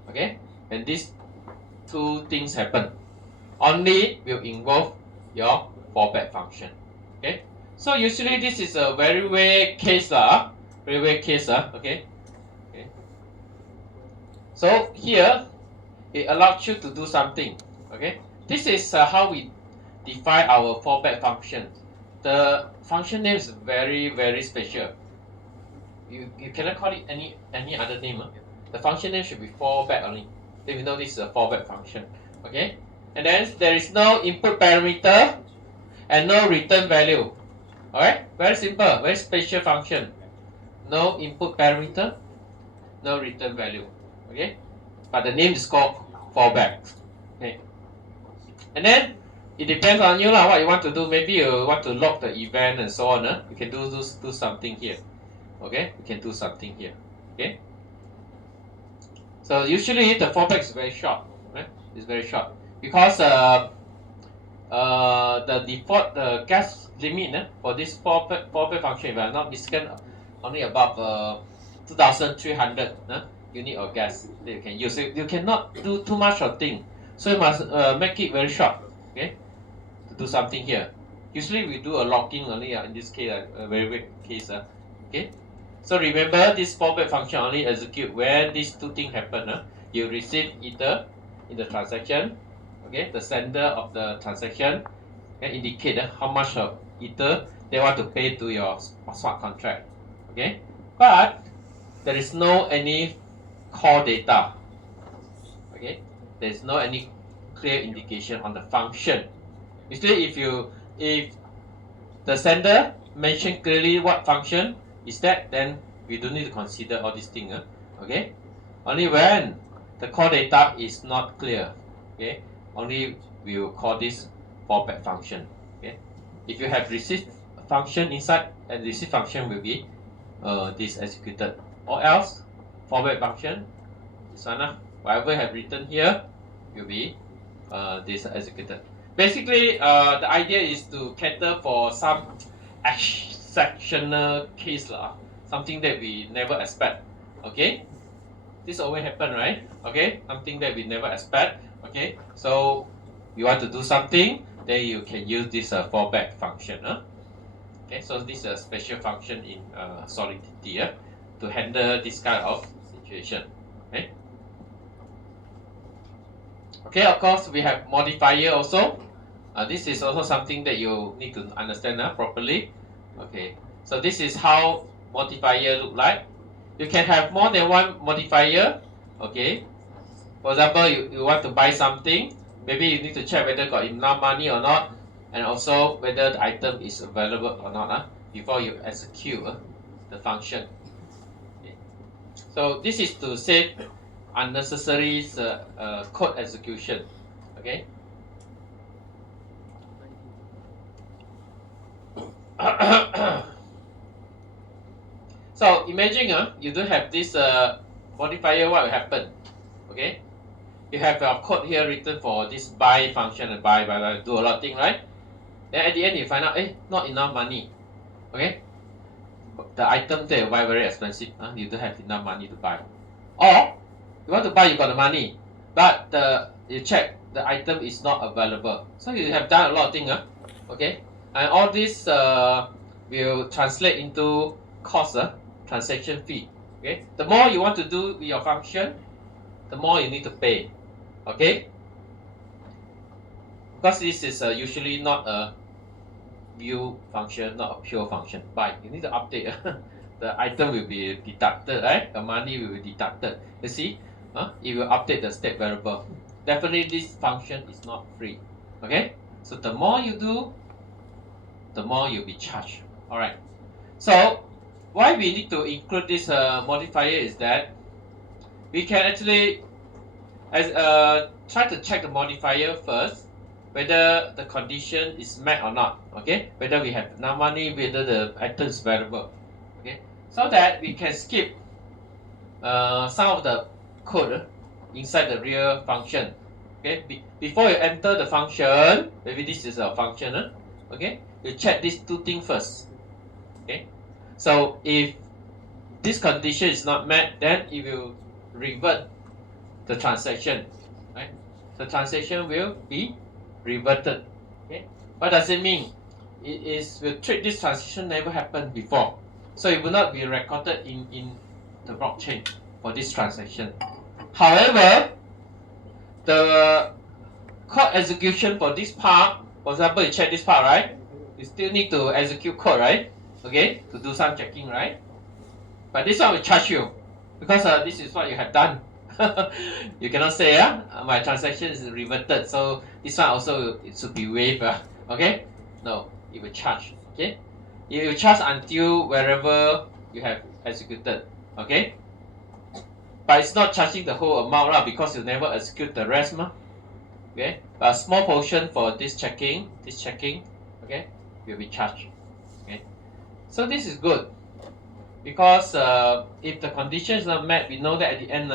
Okay, and these two things happen, only will involve your fallback function. Okay, so usually this is a very rare case, very rare case. Okay. Okay. So here it allows you to do something. Okay, this is how we define our fallback function. The function name is very special. You cannot call it any other name. The function name should be fallback only. Then we know this is a fallback function. Okay, and then there is no input parameter and no return value. Alright, very simple, very special function. No input parameter, no return value. Okay, but the name is called fallback. Okay, and then it depends on you what you want to do. Maybe you want to log the event and so on. You can do something here. Okay, you can do something here. Okay, so usually the fallback is very short. Right? It's very short because the default gas limit for this fallback function, if I'm not mistaken, only about 2,300 unit of gas that you can use. You cannot do too much of thing, so you must make it very short. Okay, to do something here. Usually we do a logging only in this case, a very big case. Okay, so remember this fallback function only execute when these two things happen. You receive either in the transaction, okay, the sender of the transaction can indicate how much of ether they want to pay to your smart contract. Okay, but there is no any core data. Okay, there is no any clear indication on the function. Usually if the sender mention clearly what function is that, then we don't need to consider all these things. Okay, only when the core data is not clear, okay, only we will call this fallback function. Okay, if you have receive function inside, and receive function will be this executed, or else fallback function, this one, whatever I have written here will be this executed. Basically, the idea is to cater for some exceptional case, something that we never expect. Okay, this always happen, right? Okay, something that we never expect. Okay, so you want to do something, then you can use this fallback function. Okay, so this is a special function in Solidity to handle this kind of situation. Okay. Okay, of course we have modifier also. This is also something that you need to understand properly. Okay, so this is how modifier look like. You can have more than one modifier. Okay, for example, you want to buy something, maybe you need to check whether got enough money or not, and also whether the item is available or not before you execute the function. Okay. So this is to save unnecessary code execution. Okay. So imagine you do have this modifier. What will happen? Okay, you have your code here written for this buy function and buy, do a lot of things, right? Then at the end you find out, not enough money. Okay, the item that you buy very expensive. You don't have enough money to buy, or you want to buy, you got the money, but you check the item is not available. So you have done a lot of things. Okay, and all this will translate into cost, transaction fee. Okay, the more you want to do with your function, the more you need to pay. Okay, because this is usually not a view function, not a pure function. But you need to update. The item will be deducted, right? The money will be deducted. You see, it will update the state variable. Definitely, this function is not free. Okay, so the more you do, the more you'll be charged. All right. So why we need to include this modifier is that we can actually try to check the modifier first, whether the condition is met or not. Okay, whether we have enough money, whether the item is valuable. Okay, so that we can skip some of the code inside the real function. Okay, before you enter the function, maybe this is a function. Okay, you check these two things first. Okay, so if this condition is not met, then it will revert the transaction. Right, the transaction will be reverted. Okay, what does it mean? It is will treat this transaction never happened before, so it will not be recorded in the blockchain for this transaction. However, the code execution for this part, for example, you check this part, right? You still need to execute code, right? Okay, to do some checking, right? But this one will charge you because this is what you have done. You cannot say, my transaction is reverted, so this one also it should be waived. Okay, no, it will charge. Okay, it will charge until wherever you have executed. Okay, but it's not charging the whole amount because you never execute the rest. Okay, but a small portion for this checking, okay, will be charged. Okay, so this is good because if the condition is not met, we know that at the end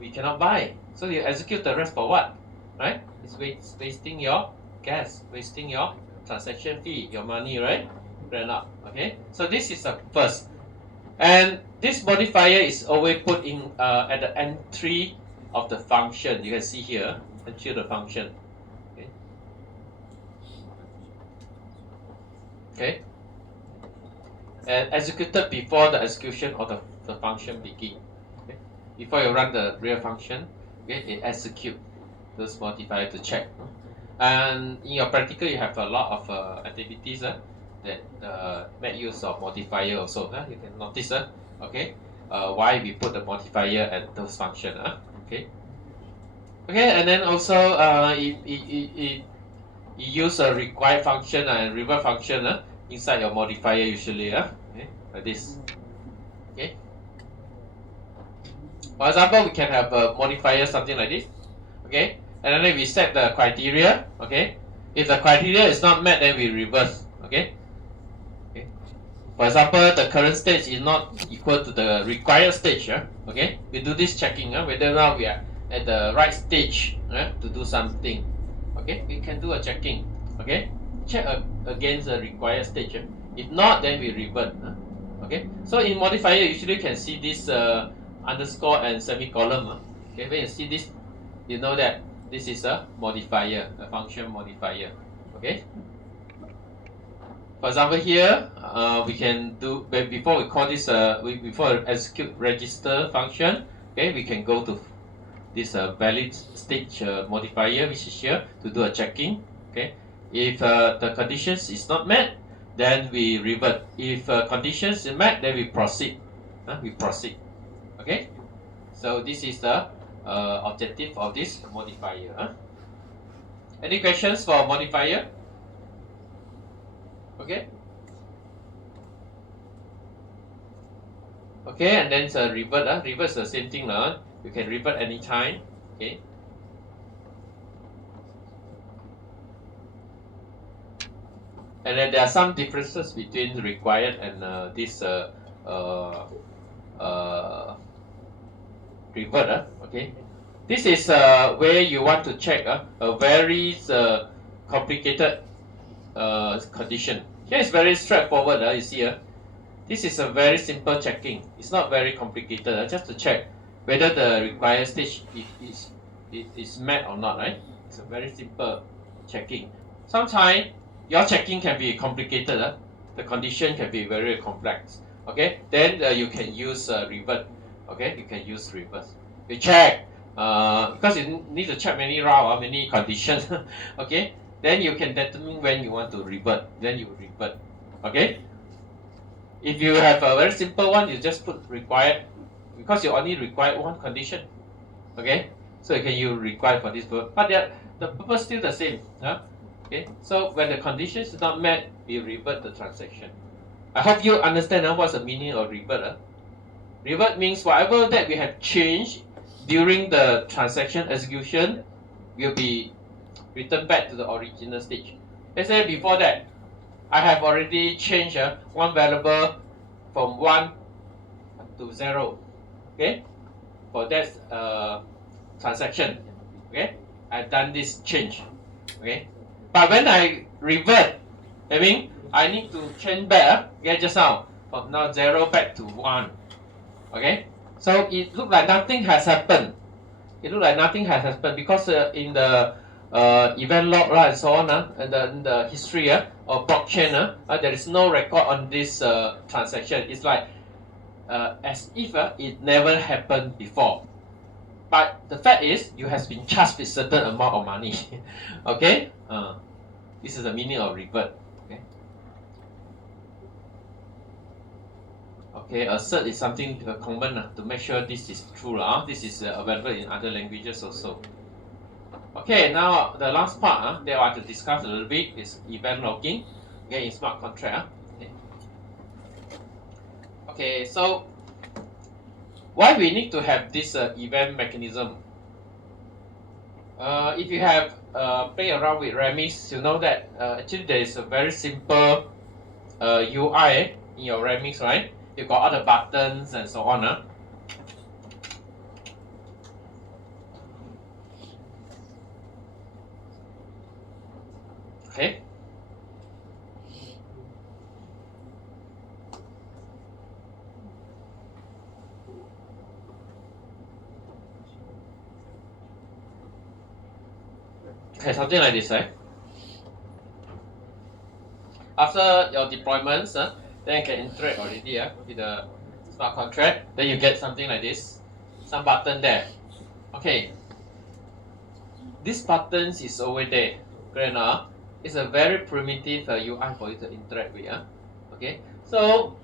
we cannot buy. So you execute the rest for what? Right? It's wasting your gas, wasting your transaction fee, your money, right? Right now. Okay, so this is the first. And this modifier is always put in at the entry of the function. You can see here, entry of the function. Okay. Okay. And executed before the execution of the function begin. Okay. Before you run the real function, okay, it execute those modifier to check. And in your practical, you have a lot of activities that make use of modifier also. You can notice okay, why we put the modifier at those function. Okay. Okay, and then also it use a required function and revert function inside your modifier usually. Okay, like this. Okay. For example, we can have a modifier something like this. Okay, and then we set the criteria. Okay, if the criteria is not met, then we reverse. Okay. Okay. For example, the current stage is not equal to the required stage. Okay, we do this checking whether now we are at the right stage to do something. Okay, we can do a checking. Okay, check against the required stage. If not, then we revert. Okay, so in modifier, you usually can see this underscore and semicolon. Okay, when you see this, you know that this is a modifier, a function modifier. Okay. For example, here we can do before we call this before we execute register function. Okay, we can go to this valid stage modifier, which is here, to do a checking. Okay, if the conditions is not met, then we revert. If conditions is met, then we proceed. We proceed. Okay, so this is the objective of this modifier. Any questions for modifier? Okay. Okay, and then revert. Revert is the same thing. You can revert anytime. Okay. And then there are some differences between required and this revert. Okay. This is where you want to check a very complicated condition. Here is very straightforward. You see, this is a very simple checking. It's not very complicated. Just to check whether the required stage is met or not. Right? It's a very simple checking. Sometimes your checking can be complicated. The condition can be very complex. Okay, then you can use revert. Okay, you can use reverse. You check because you need to check many rounds, many conditions. Okay, then you can determine when you want to revert. Then you revert. Okay. If you have a very simple one, you just put required because you only require one condition. Okay, so you can use required for this purpose, but the purpose still the same. Okay, so when the condition is not met, we revert the transaction. I hope you understand what's the meaning of revert. Revert means whatever that we have changed during the transaction execution will be returned back to the original stage. Let's say before that, I have already changed one variable from 1 to 0. Okay, for that transaction. Okay, I've done this change. Okay, but when I revert, I mean I need to change back. Okay, just now from now 0 back to 1. Okay, so it looks like nothing has happened. It looks like nothing has happened because in the event log and so on, and in the history of blockchain, there is no record on this transaction. It's like as if it never happened before. But the fact is, you have been charged with certain amount of money. Okay, this is the meaning of revert. Okay, assert is something common to make sure this is true. This is available in other languages also. Okay, now the last part that I want to discuss a little bit is event logging. Okay, in smart contract. Okay, so why we need to have this event mechanism? If you have played around with Remix, you know that actually there is a very simple UI in your Remix, right? You got all the buttons and so on. Okay. Okay, something like this, right? After your deployments, then you can interact already with the smart contract. Then you get something like this, some button there. Okay, this buttons is over there. Great, it's a very primitive UI for you to interact with. Okay, so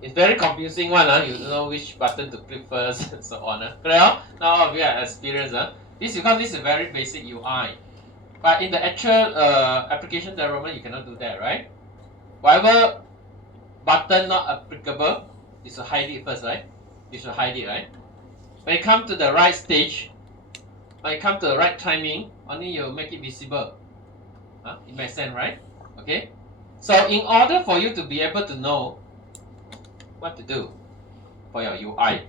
it's very confusing one. You don't know which button to click first and so on. Great, now we are experienced. This because this is a very basic UI. But in the actual application development, you cannot do that, right? Whatever button not applicable, you should hide it first, right? You should hide it, right? When you come to the right stage, when you come to the right timing, only you make it visible. It makes sense, right? Okay. So in order for you to be able to know what to do for your UI,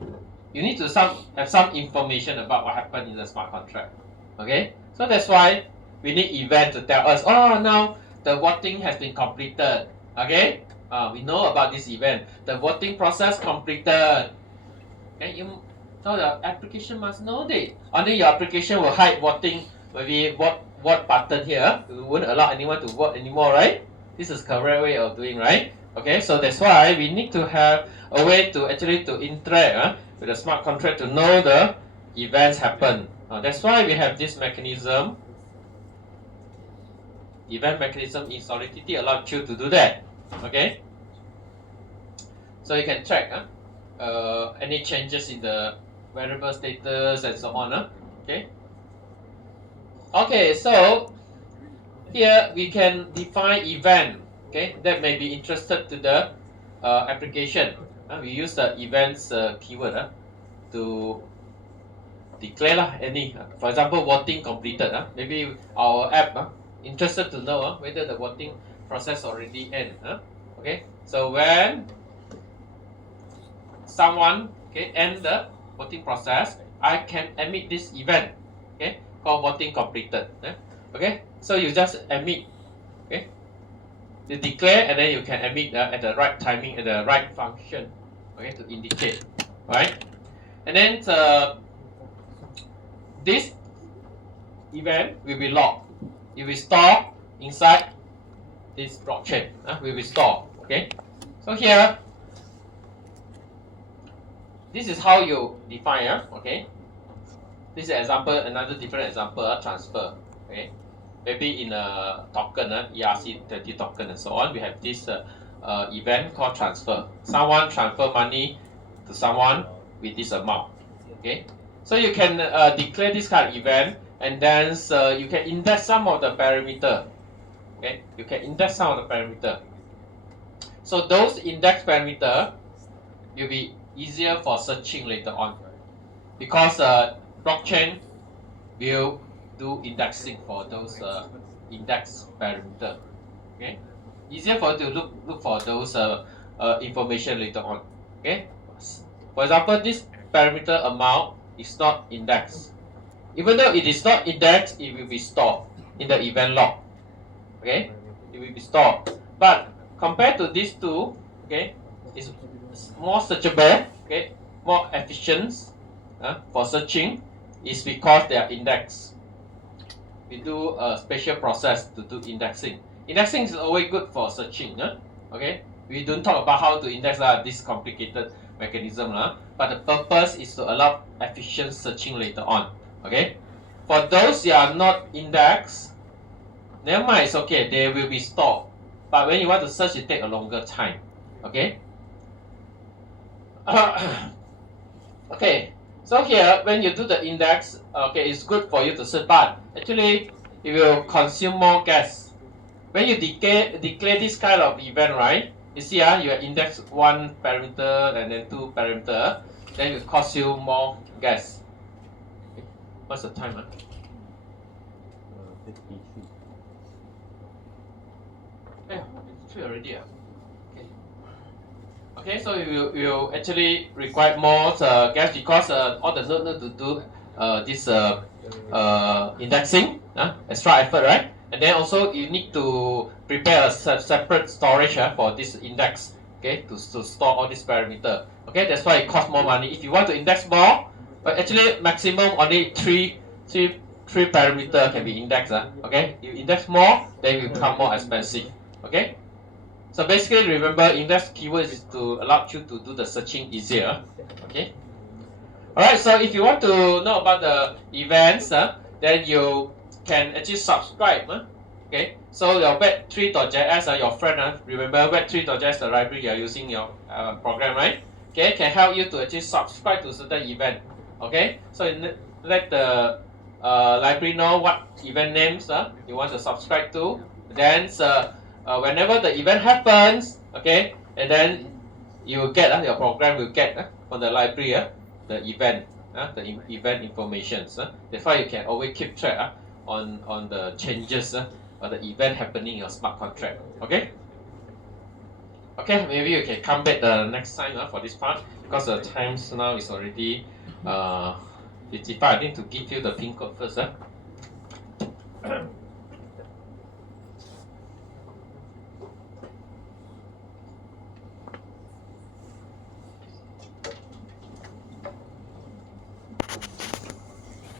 you need to have some information about what happened in the smart contract. Okay. So that's why we need event to tell us, oh, now the voting has been completed. Okay, we know about this event. The voting process completed. Okay, so the application must know that. Only your application will hide voting. Maybe vote button here. You won't allow anyone to vote anymore, right? This is correct way of doing, right? Okay, so that's why we need to have a way to actually to interact with the smart contract to know the events happen. That's why we have this mechanism. Event mechanism in Solidity allows you to do that. Okay, so you can track any changes in the variable status and so on. Okay, so here we can define event. Okay, that may be interested to the application. We use the events keyword to declare any. For example, voting completed. Maybe our app interested to know whether the voting process already end. Okay, so when someone end the voting process, I can emit this event called voting completed. Okay, so you just emit. Okay, you declare and then you can emit at the right timing, at the right function. Okay, to indicate, right? And then this event will be logged. It will store inside this blockchain. We will store. Okay, so here this is how you define. Okay, this is example, another different example, transfer. Okay, maybe in a token, ERC20 token and so on, we have this event called transfer. Someone transfer money to someone with this amount. Okay, so you can declare this kind of event, and then you can index some of the parameter. Okay, you can index some of the parameter. So those index parameter will be easier for searching later on, because blockchain will do indexing for those index parameter. Okay, easier for you to look for those information later on. Okay, for example, this parameter amount is not indexed. Even though it is not indexed, it will be stored in the event log. Okay, it will be stored. But compared to these two, okay, it's more searchable. Okay, more efficient for searching is because they are indexed. We do a special process to do indexing. Indexing is always good for searching. Okay, we don't talk about how to index this complicated mechanism, but the purpose is to allow efficient searching later on. Okay, for those that are not indexed, never mind, it's okay, they will be stored. But when you want to search, it take a longer time. Okay. Okay. So here, when you do the index, okay, it's good for you to search, but actually, it will consume more gas. When you declare this kind of event, right? You see, you index one parameter and then two parameter, then it costs you more gas. Okay. What's the time? 53. Yeah, it's 3 already. Okay. Okay, so you will actually require more gas because all the node need to do this indexing, extra effort, right? And then also you need to prepare a separate storage for this index, okay, to store all these parameter. Okay, that's why it costs more money. If you want to index more, but actually maximum only three parameter can be indexed. Okay, you index more, then it will become more expensive. Okay. So basically, remember, index keywords is to allow you to do the searching easier. Okay. Alright, so if you want to know about the events, then you can actually subscribe. Okay. So your web3.js, your friend, remember web3.js, the library you are using your program, right? Okay, can help you to actually subscribe to certain event. Okay. So let the library know what event names you want to subscribe to. Then whenever the event happens, okay, and then you will get your program will get from the library the event, event information. That's why you can always keep track on the changes or the event happening in your smart contract. Okay. Okay, maybe you can come back the next time for this part, because the times now is already 55. I need to give you the pin code first.